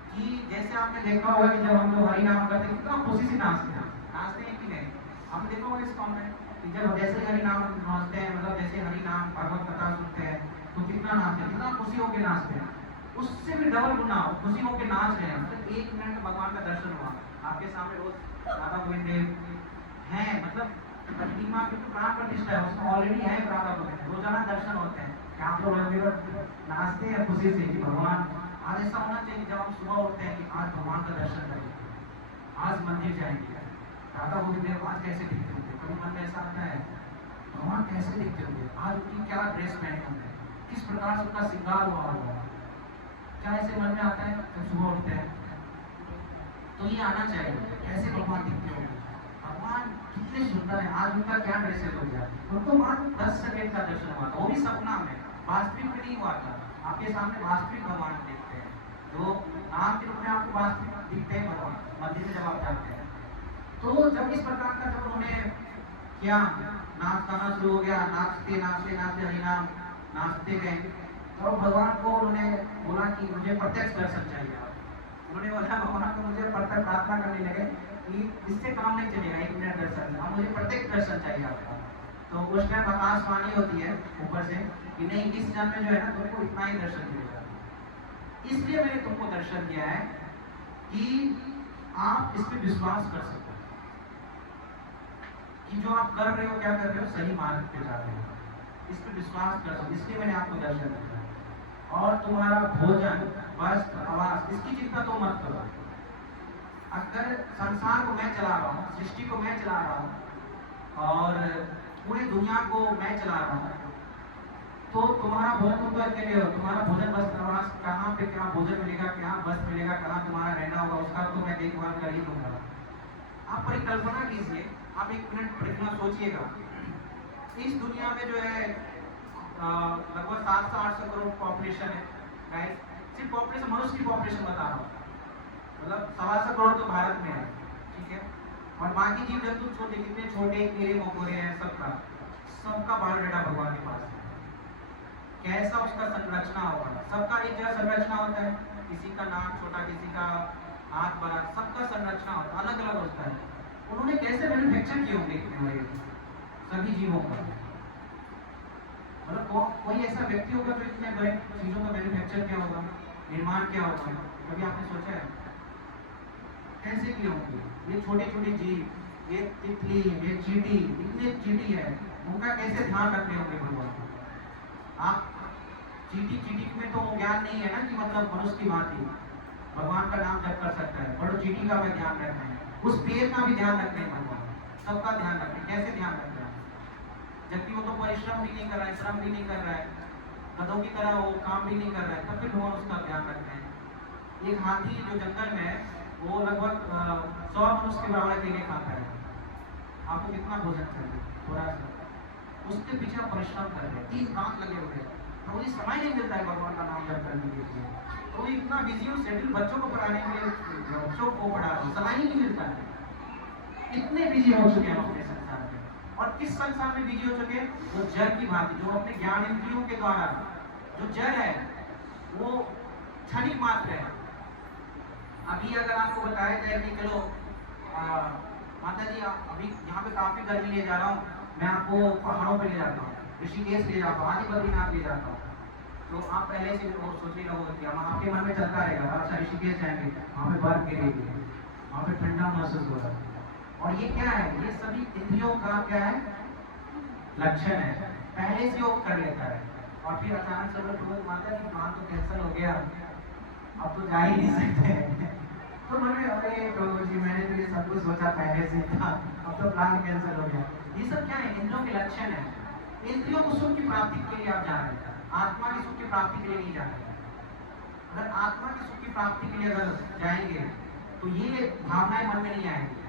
कि जैसे आपने देखा होगा कि जब हम लोग हरि नाम करते हैं कितना खुशी से नाचते हैं कि नहीं। आपने देखा होगा इस कॉमेंट कि जब जैसे हरि नाम नाचते हैं, मतलब जैसे हरि नाम भगवत कथा सुनते हैं तो कितना नाचते हैं, कितना खुशी होकर नाचते हैं, उससे भी डबल गुना खुशी होकर नाच रहे हैं। मतलब 1 मिनट में भगवान का दर्शन हुआ आपके सामने। रोज राधा गोविंद देव हैं, मतलब प्रतिमा की तो प्राण प्रतिष्ठा है, उसमें ऑलरेडी है राधा गोविंद, रोजाना दर्शन होते हैं। आप लोग मंदिर में नाचते हैं खुशी से कि भगवान, आज ऐसा होना चाहिए जब हम सुबह उठते हैं कि आज भगवान का दर्शन करेंगे, आज मंदिर जाएंगे, राधा गोविंद देव आज कैसे दिखते होंगे। कभी मन में ऐसा आता है भगवान कैसे दिखते होंगे, आज उनकी क्या ड्रेस पहने होंगे, किस प्रकार से उनका श्रृंगार हुआ होगा, क्या ऐसे मन में आता है जब सुबह उठते हैं। तो ये आना चाहिए कैसे भगवान दिखते होंगे, भगवान कितने सुंदर है, आज उनका क्या ड्रेसेस हो गया। उनको मात्र 10 सेकंड का दर्शन हुआ था, वो भी सपना में, वास्तविक में नहीं हुआ था। आपके सामने वास्तविक भगवान दिखते हैं, तो नाम के रूप में आपको वास्तविक दिखते हैं भगवान मंदिर में जब आप जाते हैं। तो जब इस प्रकार का जब उन्होंने क्या नाच गाना शुरू हो गया, नाचते नाचते नाचते हरिनाम नाचते गए, तो भगवान को उन्होंने बोला कि मुझे प्रत्यक्ष दर्शन चाहिए। उन्होंने बोला भगवान को मुझे प्रत्यक्ष प्रार्थना करने लगे कि इससे काम नहीं चलेगा, 1 मिनट दर्शन, अब मुझे प्रत्यक्ष दर्शन चाहिए आपका। तो उस टाइम आकाशवाणी होती है ऊपर से कि नहीं, इस जन्म में जो है ना तुमको इतना ही दर्शन मिलेगा, इसलिए मैंने तुमको दर्शन दिया है कि आप इस पर विश्वास कर सको कि जो आप कर रहे हो, क्या कर रहे हो, सही मार्ग पे जा रहे हो, इस पर विश्वास कर सको, इसलिए मैंने आपको दर्शन दिया। और तुम्हारा भोजन, वस्त्र, आवास, इसकी चिंता तो मत करो। अगर संसार को मैं चला रहा हूँ, सृष्टि को मैं चला रहा हूँ और पूरी दुनिया को मैं चला रहा हूँ, तो तुम्हारा भोजन तुम तो अकेले हो, तुम्हारा भोजन वस्त्र आवास, कहाँ पे क्या भोजन मिलेगा, क्या वस्त्र मिलेगा, कहाँ तुम्हारा रहना होगा, उसका तो मैं देखभाल कर ही दूंगा। आप परिकल्पना कीजिए, आप 1 मिनट परिकल्पना सोचिएगा, इस दुनिया में जो है लगभग 700 से 800 करोड़ पॉपुलेशन है, राइट। सिर्फ पॉपुलेशन, मनुष्य की पॉपुलेशन बता रहा हूँ, मतलब 125 करोड़ तो भारत में है, ठीक है। और बाकी जीव जंतु छोटे, कितने छोटे कीड़े मकोड़े हैं, सबका बायोडाटा भगवान के पास है। कैसा उसका संरचना होगा, सबका एक जगह संरचना होता है, किसी का नाक छोटा, किसी का हाथ बड़ा, सबका संरचना होता है, अलग अलग होता है। उन्होंने कैसे मैन्युफैक्चर किए होंगे इतने सभी जीवों का, मतलब कोई ऐसा व्यक्ति होगा जो इतने बड़े चीजों का मैन्युफैक्चर किया होगा, निर्माण किया होगा, कभी आपने सोचा है कैसे किए होंगे। ये छोटी छोटी जीव, ये तितली, ये चींटी, इतने चींटी है, उनका कैसे ध्यान रखते होंगे भगवान। आप चींटी में तो ज्ञान नहीं है ना कि मतलब मनुष्य की भांति भगवान का नाम जप कर सकता है, बड़ो चींटी का भी ध्यान रखना है, उस पेड़ का भी ध्यान रखना है भगवान, सबका ध्यान रखना है। कैसे ध्यान रखना है, जबकि वो तो परिश्रम भी नहीं कर रहा है, श्रम भी नहीं कर रहा है, गधों की तरह वो काम भी नहीं कर रहा है, तब भी भगवान उसका ध्यान रखते हैं। एक हाथी जो जंगल में है, वो लगभग 100 मनुष्य के बराबर केले खाता है। आपको कितना भोजन चाहिए, थोड़ा सा, उसके पीछे आप परिश्रम कर रहे हैं, 3 दांत लगे हुए हैं, तो मुझे समय नहीं मिलता है भगवान का नाम जप करने के लिए। तो इतना बिजी हूँ, शेड्यूल बच्चों को पढ़ाने के लिए, बच्चों को पढ़ा रहा हूँ, समय ही नहीं मिलता है। इतने बिजी हो चुके हैं अपने संसार में। और किस संसार में बिजी हो चुके हैं, वो जड़ की भांति, जो अपने ज्ञान इंद्रियों के द्वारा जो जड़ है वो क्षणिक मात्र है। अभी अगर आपको बताया जाए कि चलो माता जी अभी यहाँ पे काफी गर्मी ले जा रहा हूँ, मैं आपको पहाड़ों पे ले जाता हूँ, ऋषिकेश ले जाता हूँ, आदि बद्रीनाथ ले जाता हूँ, तो आप पहले से सोच ही रहोगे कि आपके मन में चलता रहेगा, अच्छा ऋषिकेश जाएंगे, वहाँ पे बर्फ गिरेगी, वहाँ पे ठंडा महसूस हो रहा है। और ये क्या है, ये सभी इंद्रियों का क्या है, लक्षण है, पहले से वो कर लेता है। और फिर अचानक से माता जी प्लान तो कैंसिल हो गया, अब तो जा ही नहीं सकते। तो मैंने, अरे प्रभु जी मैंने तो ये सब कुछ सोचा पहले से था, अब तो प्लान कैंसिल हो गया। ये सब क्या है, इंद्रियों के लक्षण है। इंद्रियों को सुख की प्राप्ति के लिए आप जा रहे हैं, आत्मा की सुख की प्राप्ति के लिए नहीं जा रहे हैं। अगर आत्मा की सुख की प्राप्ति के लिए अगर जाएंगे तो ये भावनाएं मन में नहीं आएंगी।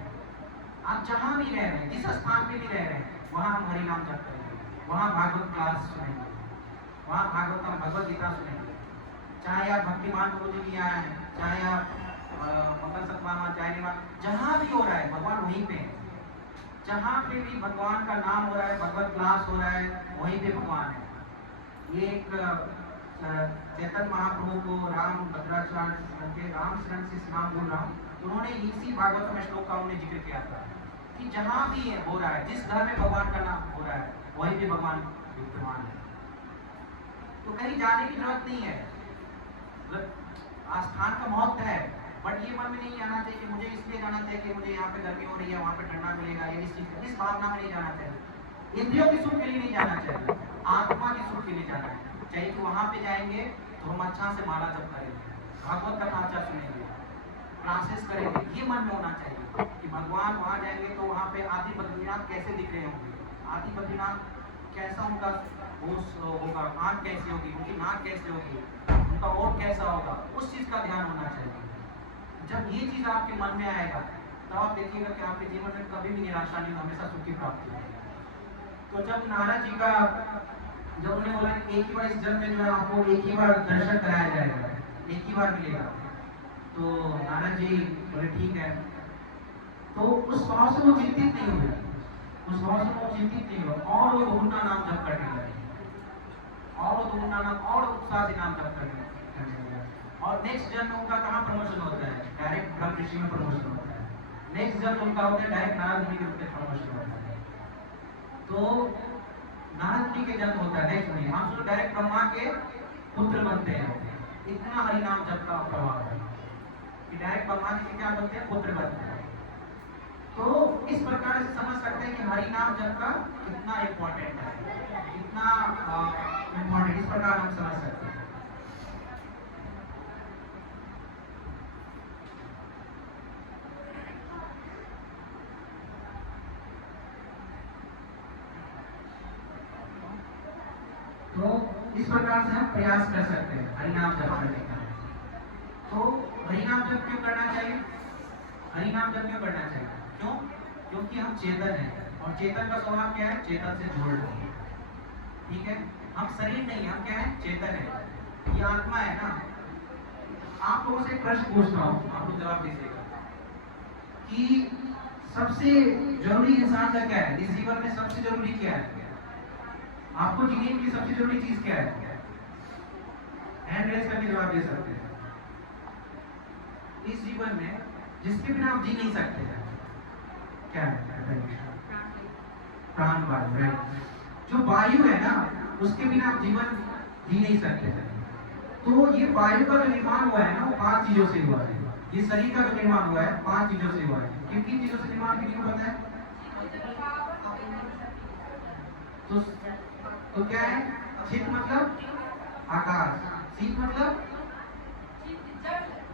आप जहां भी रह रहे हैं, जिस स्थान पे भी रह रहे हैं, वहां हम हरिनाम जप करेंगे, वहां भागवत क्लास सुनेंगे, वहां भागवतम भगवत गीता सुनेंगे। चाहे आप भक्तिमान गुरु जी की आए हैं, चाहे आप मंगल सतनामा, चाहे निवास, जहां भी हो रहा है भगवान वहीं पे है। जहां पे भी भगवान का नाम हो रहा है, भगवत क्लास हो रहा है, वहीं पे भगवान है। ये एक चैतन्य महाप्रभु को राम भद्राचार्य राम शरण से नाम बोल रहा हूँ, उन्होंने इसी भागवत में श्लोक का उन्होंने जिक्र किया था कि जहां भी हो रहा है, जिस घर में भगवान का नाम हो रहा है, वहीं पे भगवान विद्यमान है। तो कहीं जाने की जरूरत नहीं है, मतलब स्थान का महत्व है, बट ये मन में नहीं आना चाहिए कि मुझे इसलिए जाना चाहिए कि मुझे यहाँ पे गर्मी हो रही है, वहाँ पे ठंडा मिलेगा, ये इस भावना में नहीं जाना चाहिए। इंद्रियों की सुख के लिए नहीं जाना चाहिए, आत्मा की सुख के लिए जाना है। चाहिए कि वहाँ पे जाएंगे तो हम अच्छा से माला जप करेंगे, भागवत कथा अच्छा सुनेंगे, क्लासेस करेंगे, ये मन में होना चाहिए कि भगवान वहाँ जाएंगे तो वहाँ पे आदि बद्रीनाथ कैसे दिख रहे होंगे, आदि बद्रीनाथ कैसा उनका होश होगा, आँख कैसी होगी, उनकी नाक कैसे होगी, उनका ओठ कैसा होगा, उस चीज का ध्यान होना चाहिए। जब ये चीज आपके मन में आएगा तो आप देखिएगा कि आपके जीवन में कभी भी निराशा नहीं, हमेशा सुख की प्राप्ति होगी। तो जब नारद जी का जब उन्हें बोला कि एक ही बार इस जन्म में जो है आपको एक ही बार दर्शन कराया जाएगा, एक ही बार मिलेगा, तो नारद जी बोले ठीक है। तो उस भाव से वो चिंतित नहीं हुए, उस भाव से वो चिंतित नहीं हुआ, और वो ढूंढना नाम जप करने लगे, और वो ढूंढना नाम और उत्साह से नाम जप करने लगे। और नेक्स्ट जन्म उनका कहाँ प्रमोशन होता है, डायरेक्ट ब्रह्म ऋषि में प्रमोशन होता है। नेक्स्ट जन्म उनका होता है डायरेक्ट नारद मुनि के रूप में प्रमोशन होता है। तो नारद मुनि के जन्म होता है नेक्स्ट मुनि, हम तो डायरेक्ट ब्रह्मा के पुत्र बनते हैं। इतना हरि नाम जप का प्रभाव है कि डायरेक्ट ब्रह्मा जी के क्या बनते हैं, पुत्र बनते हैं। तो इस प्रकार से समझ सकते हैं कि हरि नाम जप का कितना इम्पोर्टेंट है, कितना इम्पोर्टेंट, इस प्रकार हम समझ सकते हैं। तो इस प्रकार से हम प्रयास कर सकते हैं हरिनाम जप करने का। तो हरिनाम जप क्यों करना चाहिए, हरिनाम जप क्यों करना चाहिए, क्यों? क्योंकि हम चेतन हैं, और चेतन का स्वभाव क्या है, चेतन से जुड़ रहे हैं। ठीक है, हम शरीर नहीं, हम क्या है, चेतन है, ये आत्मा है ना। आप लोगों से एक प्रश्न पूछता हूँ, आप लोग जवाब दीजिएगा कि सबसे जरूरी इंसान का क्या है, इस जीवन में सबसे जरूरी क्या है, आपको जीने की सबसे जरूरी चीज क्या है? हैंड रेज करके जवाब दे सकते हैं। इस जीवन में जिसके बिना आप जी नहीं सकते हैं, क्या है? प्राण वायु, राइट। जो वायु है ना, उसके बिना आप जीवन जी नहीं सकते हैं। तो ये वायु का जो निर्माण हुआ है ना, वो 5 चीजों से हुआ है। ये शरीर का जो निर्माण हुआ है 5 चीजों से हुआ है। किन किन चीजों से निर्माण किया पता है? तो क्या है? चित मतलब आकाश, शीत मतलब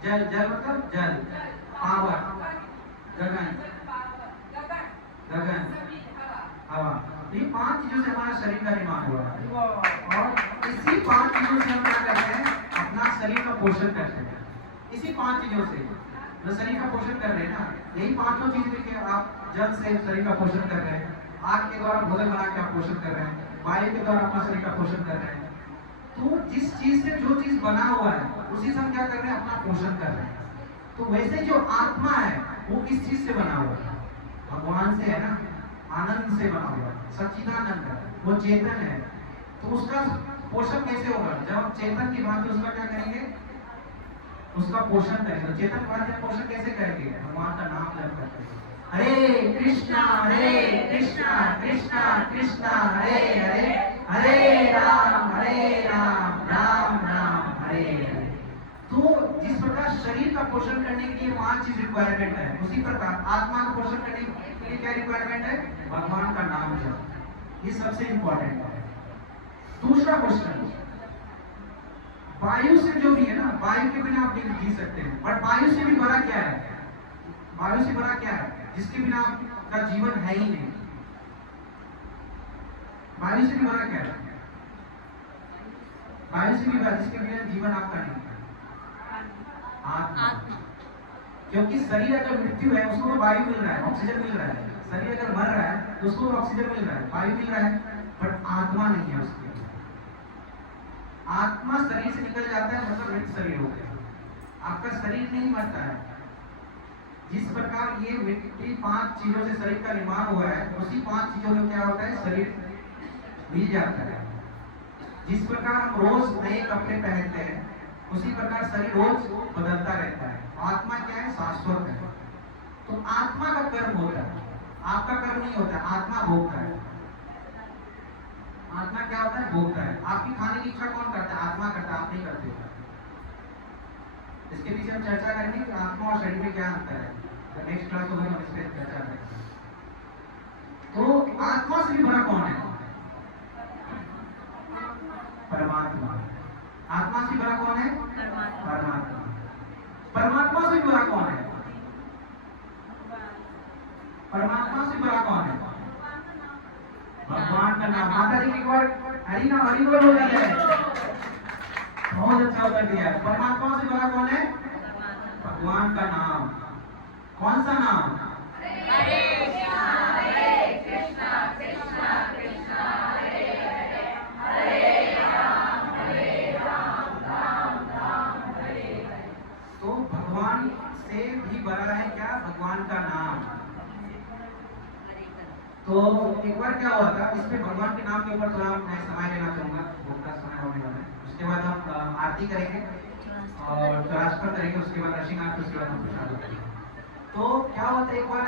जल, जल मतलब जल, पावर गगन, गगन हवा। ये 5 चीजों से हमारा शरीर का निर्माण हुआ है, और इसी 5 चीजों से हम क्या करते हैं, अपना शरीर का पोषण करते हैं। इसी 5 चीजों से जो शरीर का पोषण कर रहे हैं ना, यही 5 चीज लेके आप जल से शरीर का पोषण कर रहे हैं, आग के द्वारा भोजन बना के आप पोषण कर रहे हैं, वायु के द्वारा अपना शरीर का पोषण कर रहे हैं। तो जिस चीज से जो चीज बना हुआ है उसी से हम क्या कर रहे हैं, अपना पोषण कर रहे हैं। तो वैसे जो आत्मा है वो किस चीज से बना हुआ है, भगवान से है ना, आनंद से बना हुआ है, सच्चिदानंद है, वो चेतन है। तो उसका पोषण कैसे होगा, जब हम चेतन की बात उसका क्या करेंगे, उसका पोषण करेंगे। तो चेतन की बात पोषण कैसे करेंगे, भगवान का नाम जप करके, हरे कृष्णा कृष्णा कृष्णा हरे हरे, हरे राम राम राम हरे हरे। तो जिस प्रकार शरीर का पोषण करने के लिए 5 चीज रिक्वायरमेंट है, उसी प्रकार आत्मा का पोषण करने के लिए क्या रिक्वायरमेंट है, भगवान का नाम जप। ये सबसे इंपॉर्टेंट है। दूसरा क्वेश्चन, वायु से जो भी है ना, वायु के बिना आप जी सकते हैं, बट वायु से भी बड़ा क्या है, वायु से बड़ा क्या है जिसके बिना आपका जीवन है ही नहीं, वायु से भी बड़ा क्या है, वायु से भी बड़ा जिसके बिना जीवन आपका नहीं है, आत्मा। क्योंकि शरीर अगर मृत्यु है उसको तो वायु मिल रहा है, ऑक्सीजन मिल रहा है, शरीर अगर मर रहा है तो उसको ऑक्सीजन मिल रहा है, वायु मिल रहा है, बट आत्मा नहीं है उसके। आत्मा शरीर से निकल जाता है मतलब मृत शरीर हो गया, आपका शरीर नहीं मरता है। जिस प्रकार ये मिट्टी 5 चीजों से शरीर का निर्माण हुआ है, उसी 5 चीजों में क्या होता है, शरीर मिल जाता है। जिस प्रकार हम रोज नए कपड़े पहनते हैं, उसी प्रकार शरीर रोज बदलता रहता है। आत्मा क्या है, शाश्वत है। तो आत्मा का कर्म होता है, आपका कर्म नहीं होता, आत्मा भोगता है। आत्मा क्या होता है? भोगता है। आपकी खाने की इच्छा कौन करता है? आत्मा करता है, आप नहीं करते हो। इसके पीछे हम चर्चा करेंगे कि आत्मा और शरीर में क्या अंतर है। तो नेक्स्ट क्लास होगा, हम इस पर चर्चा करेंगे। तो आत्मा से भी बड़ा कौन है? परमात्मा। आत्मा से बड़ा कौन है? परमात्मा। परमात्मा से बड़ा कौन है? परमात्मा से बड़ा कौन है? भगवान का नाम। माता जी की एक बार हरि नाम हरि बोल हो जाता है। बहुत अच्छा उत्तर दिया है। परमात्मा से बड़ा कौन है? भगवान का नाम। कौन सा नाम? हरे कृष्णा कृष्णा कृष्णा हरे हरे, हरे राम राम राम हरे हरे। तो भगवान से भी बड़ा है क्या? भगवान का नाम। तो एक बार क्या हुआ था, इसमें भगवान के नाम के ऊपर थोड़ा मैं समय लेना चाहूंगा, भोग का समय होने वाला है। उसके बाद हम आरती करेंगे और ट्रांसफर करेंगे, उसके बाद रशिंग आरती, उसके बाद हम प्रसाद करेंगे। तो क्या होता है, एक बार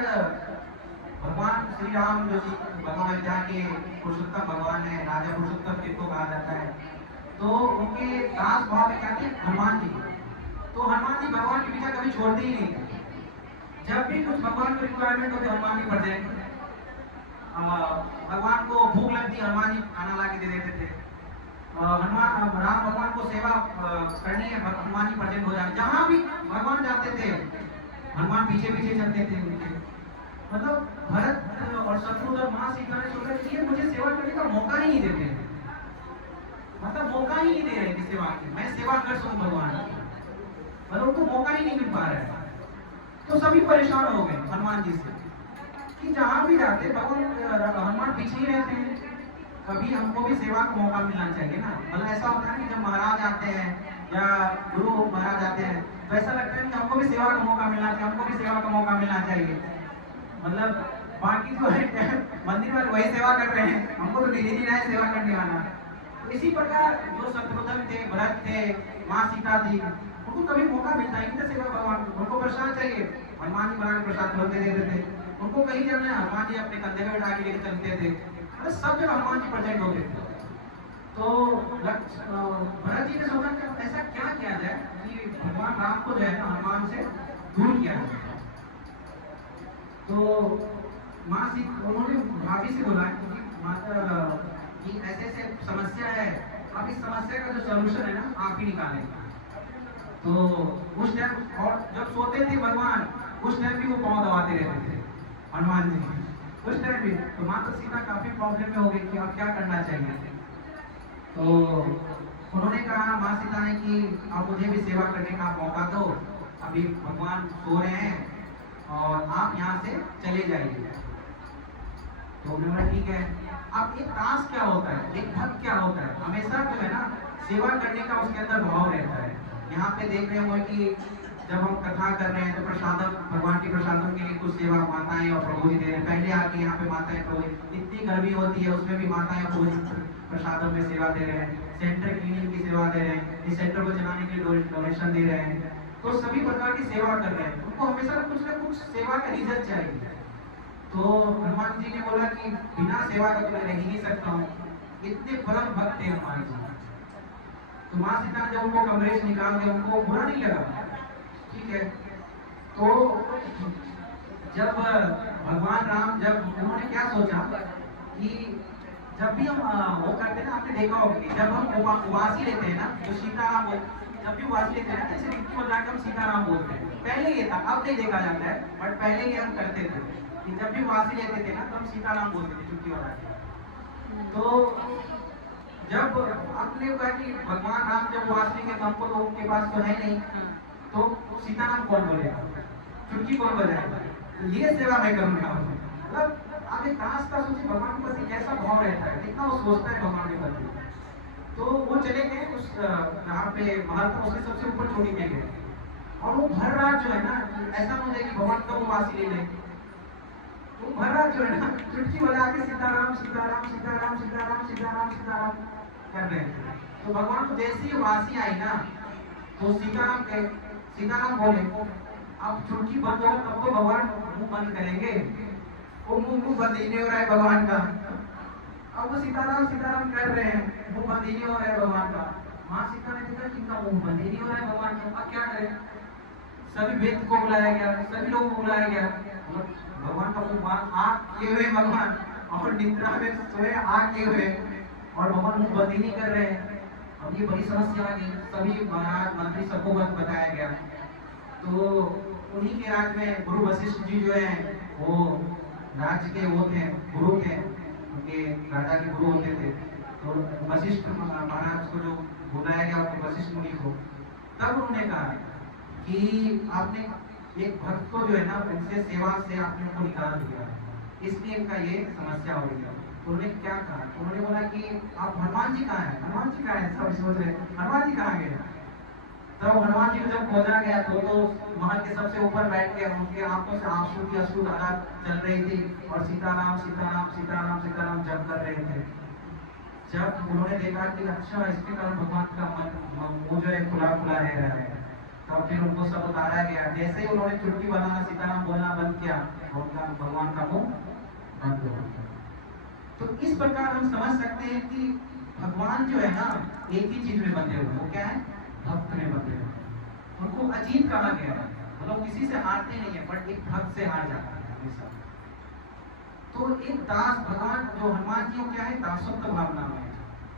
भगवान श्री राम जो भगवान अयोध्या के पुरुषोत्तम भगवान है, राजा पुरुषोत्तम जिनको कहा जाता है, तो उनके दास भाव में क्या थे? हनुमान जी। तो हनुमान जी भगवान के पीछे कभी छोड़ते ही नहीं थे। जब भी कुछ भगवान को रिक्वायरमेंट होती हनुमान जी पड़ जाएंगे। भगवान को भूख लगती, हनुमान जी खाना ला के दे देते थे। हनुमान राम भगवान को सेवा करनी है, हनुमान जी प्रेजेंट हो जाए। जहां भी भगवान जाते थे हनुमान पीछे पीछे चलते थे उनके। मतलब भरत और शत्रुघ्न और मां सीता ने सोचा कि ये मुझे सेवा करने का मौका ही नहीं देते, मतलब मौका ही नहीं दे रहे थे सेवा की। मैं सेवा कर सकूं भगवान की, पर उनको मौका ही नहीं मिल पा रहा है। तो सभी परेशान हो गए हनुमान जी से कि जहां भी जाते भगवान हनुमान पीछे ही रहते हैं। कभी हमको भी सेवा का मौका मिलना चाहिए ना। मतलब ऐसा होता है कि जब महाराज आते हैं या गुरु महाराज आते हैं तो ऐसा लगता है कि हमको भी सेवा का मौका मिलना चाहिए, हमको भी सेवा का मौका मिलना चाहिए। मतलब बाकी जो है मंदिर वाले वही सेवा कर रहे हैं, हमको तो मिल ही नहीं रहा है सेवा करने वाला। तो इसी प्रकार जो शत्रुघ्न थे, भरत थे, माँ सीता थी, उनको कभी मौका मिलता ही नहीं था सेवा भगवान को। उनको प्रसाद चाहिए, हनुमान जी बना के प्रसाद तुरंत दे देते थे। उनको कहीं जाना है, हनुमान जी अपने कंधे में उठा के लेके चलते थे। मतलब सब जगह हनुमान जी प्रेजेंट होते थे। तो भरत जी ने सोचा कि ऐसा क्या किया जाए कि भगवान राम को जो है ना हनुमान से दूर किया जाए। तो माँ सी उन्होंने भाभी से बोला कि माता कि ऐसे ऐसे समस्या है, आप इस समस्या का जो सोल्यूशन है ना आप ही निकालें। तो उस टाइम और जब सोते थे भगवान उस टाइम भी वो पाँव दबाते रहते थे हनुमान जी उस टाइम भी। तो माता सीता काफी प्रॉब्लम में हो गई कि अब क्या करना चाहिए। तो उन्होंने कहा माँ सीता ने कि आप मुझे भी सेवा करने का मौका दो, अभी भगवान सो रहे हैं और आप यहाँ से चले जाइए। तो उन्होंने ठीक है। अब एक दास क्या होता है, एक भक्त क्या होता है, हमेशा जो है ना सेवा करने का उसके अंदर भाव रहता है। यहाँ पे देख रहे होंगे कि जब हम कथा कर रहे हैं तो प्रसादम भगवान के प्रसादम के लिए कुछ सेवा माताएं और प्रभु जी दे रहे हैं। पहले आके यहाँ पे माताएं प्रभु, इतनी गर्मी होती है उसमें भी माताएं प्रभु जी प्रसादम में सेवा दे रहे हैं, सेंटर क्लीनिंग की सेवा दे रहे हैं, इस सेंटर को चलाने के लिए डोनेशन दे रहे हैं। तो सभी प्रकार की सेवा कर रहे हैं, उनको हमेशा ना कुछ सेवा का रीजन चाहिए। तो हनुमान जी ने बोला कि बिना सेवा का तो मैं रह ही नहीं सकता हूँ। इतने परम भक्त थे हनुमान जी। तो माँ सीता ने जब उनको कमरे से निकाल दिया उनको बुरा नहीं लगा, ठीक है। तो जब भगवान राम जब उन्होंने क्या सोचा कि जब भी हम वो करते हैं ना, आपने देखा होगा कि जब हम उबासी लेते हैं ना तो सीताराम जब भी उबासी लेते हैं ना जैसे रिक्की बजाकर हम सीताराम बोलते हैं। पहले ये था, अब नहीं देखा जाता है, बट पहले ये हम करते थे कि जब भी उबासी लेते थे ना तो हम सीताराम बोलते थे चुटकी बजा के। तो जब आपने कहा कि भगवान राम जब उबासी लेंगे तो हमको तो उनके पास तो है नहीं, तो सीताराम कौन बोलेगा, चुटकी कौन बजाएगा, ये सेवा मैं करूंगा। मतलब आप एक दास का सोचिए भगवान के प्रति कैसा भाव रहता है, कितना वो सोचता है भगवान के प्रति। तो वो चले गए उस यहाँ पे महल पर, उसके सबसे ऊपर चोटी पे गए और वो भर रात जो है ना, ऐसा हो जाए कि भगवान कब उबासी ले लें, वो भर रात जो है ना चुटकी बजा के सीताराम सीताराम सीताराम सीताराम सीताराम सीताराम कर रहे हैं। तो भगवान को जैसी उबासी आई ना तो सीताराम बोले अब चुटकी बंद होगा तब तो भगवान मुंह बंद करेंगे, वो मुंह बंद ही नहीं हो रहा है भगवान का। अब वो सीताराम सीताराम कर रहे हैं, मुंह बंद ही नहीं हो रहा है भगवान का। माँ सीता ने देखा कि इनका मुंह बंद ही नहीं हो रहा है भगवान का, अब क्या करें? सभी वेद को बुलाया गया, सभी लोगों को बुलाया गया, भगवान का मुंह आग किए हुए भगवान, और निद्रा में सोए आग किए हुए, और भगवान मुंह बंद ही नहीं कर रहे हैं। अब ये बड़ी समस्या आ गई, सभी महाराज मंत्री सबको बताया गया। तो उन्हीं के राज में गुरु वशिष्ठ जी जो है वो राज्य के वो थे, गुरु थे, उनके राजा के गुरु होते थे। तो वशिष्ठ महाराज को जो बुलाया गया वशिष्ठ मुनि को, तब उन्होंने कहा कि आपने एक भक्त को जो है ना उनसे सेवा से आपने उनको निकाल दिया, इसलिए इनका ये समस्या हो गई। तो उन्होंने क्या कहा? तो उन्होंने बोला कि आप हनुमान जी कहाँ है? हनुमान जी कहाँ है? सब सोच रहे हनुमान जी कहाँ गए? तब हनुमान जी को जब खोजा गया तो महल के सबसे ऊपर बैठ गया, उनके आंखों से आंसू की अश्रुधारा चल रही थी, और सीताराम सीताराम सीताराम सीताराम जप कर रहे थे। जब उन्होंने देखा कि अच्छा इसके कारण भगवान का मन मुंह जो है खुला खुला रह रहा है, तब फिर उनको सब उतारा गया। जैसे ही उन्होंने चुटकी बनाना सीताराम बोलना बंद किया, उनका भगवान का मुंह बंद हो गया। तो इस प्रकार हम समझ सकते हैं कि भगवान जो है ना एक ही चीज में बंधे हुए, वो क्या है? भक्त में बंधे हुए। उनको अजीत कहा गया है, मतलब किसी से हारते नहीं है, बट एक भक्त से हार जाता है हमेशा। तो एक दास, भगवान जो हनुमान जी क्या है? दासत्व भावना में,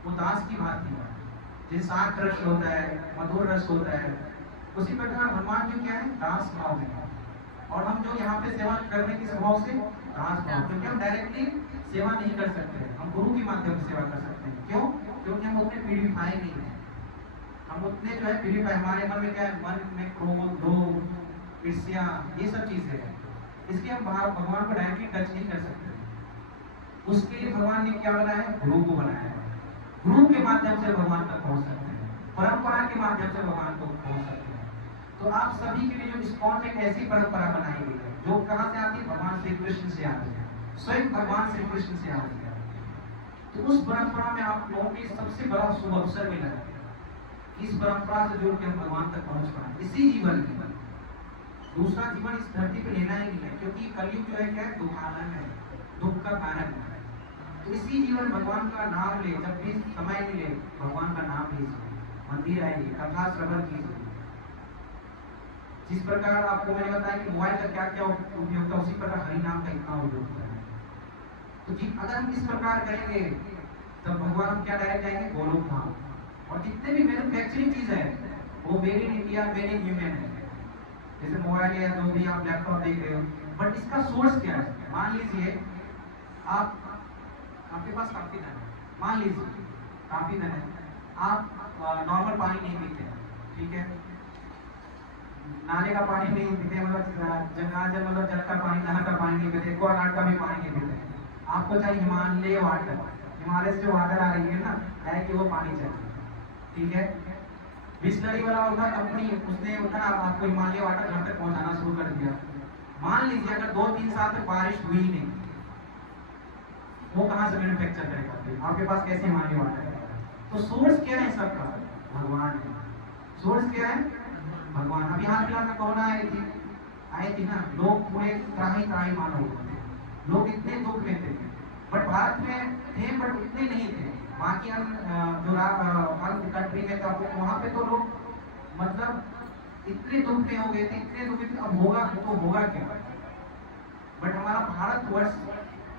वो दास की बात नहीं है, जैसे साठ रस होता है, मधुर रस होता है, उसी प्रकार हनुमान जी क्या है? दास भाव में। और हम जो यहाँ पे सेवा करने की स्वभाव से दास भाव, क्योंकि हम डायरेक्टली सेवा नहीं कर सकते, हम गुरु के माध्यम से सेवा कर सकते हैं। क्यों? क्योंकि हम उतने प्यूरिफाई नहीं है, हम उतने जो है प्यूरिफाई, हमारे मन में क्या है? मन में क्रोध, लोभ, ईर्ष्या, ये सब चीजें हैं, इसलिए हम भगवान को डायरेक्टली टच नहीं कर सकते। उसके लिए भगवान ने क्या बनाया है? गुरु को बनाया है। गुरु के माध्यम से भगवान तक पहुंच सकते हैं, परंपरा के माध्यम से भगवान को पहुंच सकते हैं। तो आप सभी के लिए जो इस्कॉन में एक ऐसी परंपरा बनाई गई है, जो कहाँ से आती है? भगवान श्री कृष्ण से आती है, स्वयं भगवान श्री कृष्ण से आती है। तो उस परंपरा में आप लोगों के सबसे बड़ा शुभ अवसर मिला है, इस परंपरा से जुड़ के हम भगवान तक पहुंच पाए इसी जीवन में। दूसरा जीवन इस धरती पे लेना ही नहीं है, क्योंकि कलयुग जो है क्या है? दुखालय है, दुख का कारण है। तो इसी जीवन भगवान का नाम ले, जब भी समय मिले भगवान का नाम लीजिए, मंदिर आइए, कथा श्रवण कीजिए। जिस प्रकार आपको मैंने बताया कि मोबाइल का क्या क्या उपयोगिता, उसी प्रकार हरि नाम का इतना उपयोग है। तो जी अगर हम इस प्रकार करेंगे तब भगवान हम क्या डायरेक्ट जाएंगे? गोलोक धाम। और जितने भी मैन्युफैक्चरिंग चीज है वो made in India, made in human है, जैसे मोबाइल या जो भी आप लैपटॉप देख रहे हो, बट इसका सोर्स क्या है? मान लीजिए आपके पास काफी धन है, मान लीजिए काफी धन है, आप नॉर्मल पानी नहीं पीते, ठीक है, नाले का पानी नहीं पीते, मतलब जल का पानी, नहर का पानी नहीं पीते, एक्वागार्ड का भी पानी नहीं पीते, आपको चाहिए हिमालय वाटर, हिमालय से जो वाटर आ रही है ना, डायरेक्ट वो पानी चाहिए, ठीक है। बिस्लरी वाला होगा कंपनी, उसने उतना आपको हिमालय वाटर घर तक पहुंचाना शुरू कर दिया। मान लीजिए अगर 2-3 साल तक बारिश हुई नहीं, वो कहाँ से मैन्युफैक्चर करेगा? आपके पास कैसे हिमालय वाटर है? तो सोर्स क्या है सबका? भगवान है। सोर्स क्या है? भगवान। अभी हाल फिलहाल में कोरोना आई थी ना, लोग पूरे त्राही मानो थे, लोग इतने दुख में थे, बट भारत में थे बट उतने नहीं थे, बाकी जो कंट्री में था वहाँ पे तो लोग मतलब इतने दुख में हो गए थे, इतने दुख में, अब होगा तो होगा क्या? बट हमारा भारतवर्ष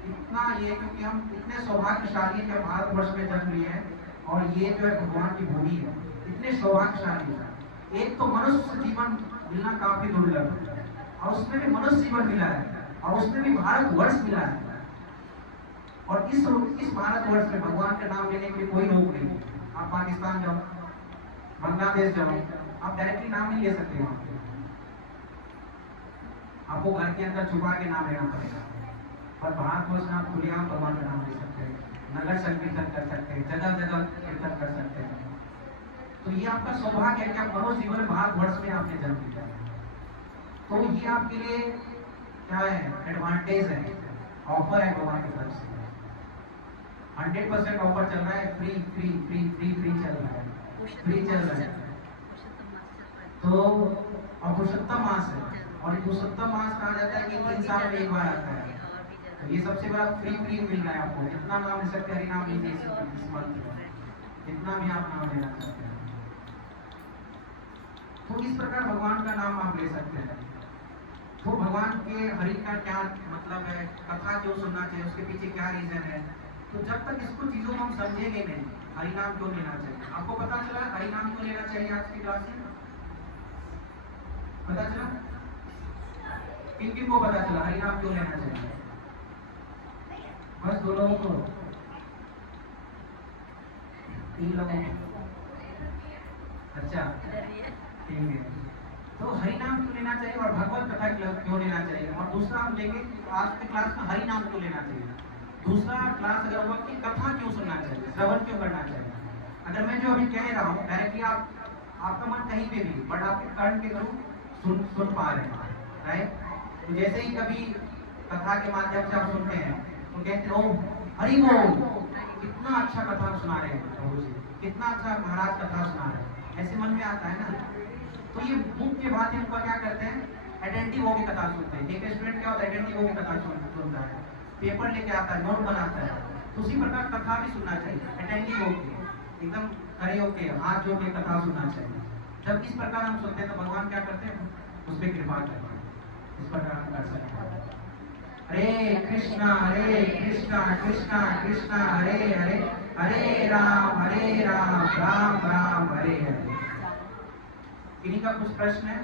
इतना ये, क्योंकि हम इतने सौभाग्यशाली हैं कि भारतवर्ष में जन्म लिए हैं, और ये जो है भगवान की भूमि है, इतने सौभाग्यशाली है। एक तो मनुष्य जीवन मिलना काफी दुर्लभ है, और उसमें भी मनुष्य जीवन मिला है, और उसमें भी भारतवर्ष मिला है, और इस भारतवर्ष में भगवान का नाम लेने के लिए कोई रोक नहीं। आप पाकिस्तान जाओ, बांग्लादेश जाओ, आप डायरेक्टली नाम नहीं ले सकते वहां पे, आपको घर के अंदर छुपा के नाम लेना पड़ेगा। पर भारतवर्ष में आप खुलेआम भगवान का नाम ले सकते हैं, नगर संकीर्तन कर सकते हैं, जगह जगह कीर्तन कर सकते हैं। तो ये आपका सौभाग्य है कि आप मनुष्य जीवन में भारतवर्ष में आपने जन्म लिया। तो ये आपके लिए क्या है? एडवांटेज है, ऑफर है भगवान की तरफ से। 100% ऑफर चल रहा है, free free free free free चल रहा है, फ्री चल रहा है। तो और पुरुषोत्तम मास है, और पुरुषोत्तम मास कहा जाता है कि 3 साल में एक बार आता है, तो ये सबसे बड़ा फ्री मिल रहा है आपको, जितना नाम ले सकते हैं हरि नाम लीजिए इस मंथ में, जितना भी आप नाम लेना चाहते हैं। तो इस प्रकार भगवान का नाम आप ले सकते हैं। तो भगवान के हरि का क्या मतलब है, कथा क्यों सुनना चाहिए, उसके पीछे क्या रीजन है। तो जब तक इसको चीजों को हम समझेंगे नहीं, हरि नाम क्यों लेना चाहिए। आपको पता चला हरि नाम क्यों लेना चाहिए आज की क्लास में? पता चला? किन किन को पता चला हरि नाम क्यों लेना चाहिए? बस 2 लोगों को, 3 लोगों को। अच्छा ठीक है। तो हरि नाम क्यों लेना चाहिए और भगवत कथा क्यों लेना चाहिए, और दूसरा हम लेंगे आज की क्लास में हरि नाम क्यों लेना चाहिए। दूसरा क्लास अगर होगा कि कथा क्यों सुनना चाहिए, श्रवण क्यों करना चाहिए। अगर मैं जो अभी कह रहा हूँ डायरेक्टली आपका मन कहीं पे भी, बट आपके कर्ण के थ्रू सुन पा रहे हैं, राइट। तो जैसे ही कभी कथा के माध्यम से आप सुनते हैं तो कहते हो हरि बोल, कितना अच्छा कथा सुना रहे हैं प्रभु जी, कितना अच्छा महाराज कथा सुना रहे हैं, ऐसे मन में आता है ना। तो ये मुख के बाद इनका क्या करते हैं, अटेंटिव होकर कथा सुनते हैं। एक स्टूडेंट क्या होता है, अटेंटिव होकर कथा सुनता है, पेपर लेके आता है, नोट बनाता है। तो उसी प्रकार कथा भी सुनना चाहिए, अटेंटिव होके, एकदम खड़े होके हाथ जोड़ के कथा सुनना चाहिए। जब इस प्रकार हम सुनते हैं तो भगवान क्या करते हैं, उस पर कृपा करते हैं। इस प्रकार हम कर सकते हैं। हरे कृष्णा कृष्णा कृष्णा हरे हरे, हरे राम राम राम हरे हरे। किन्हीं का कुछ प्रश्न है?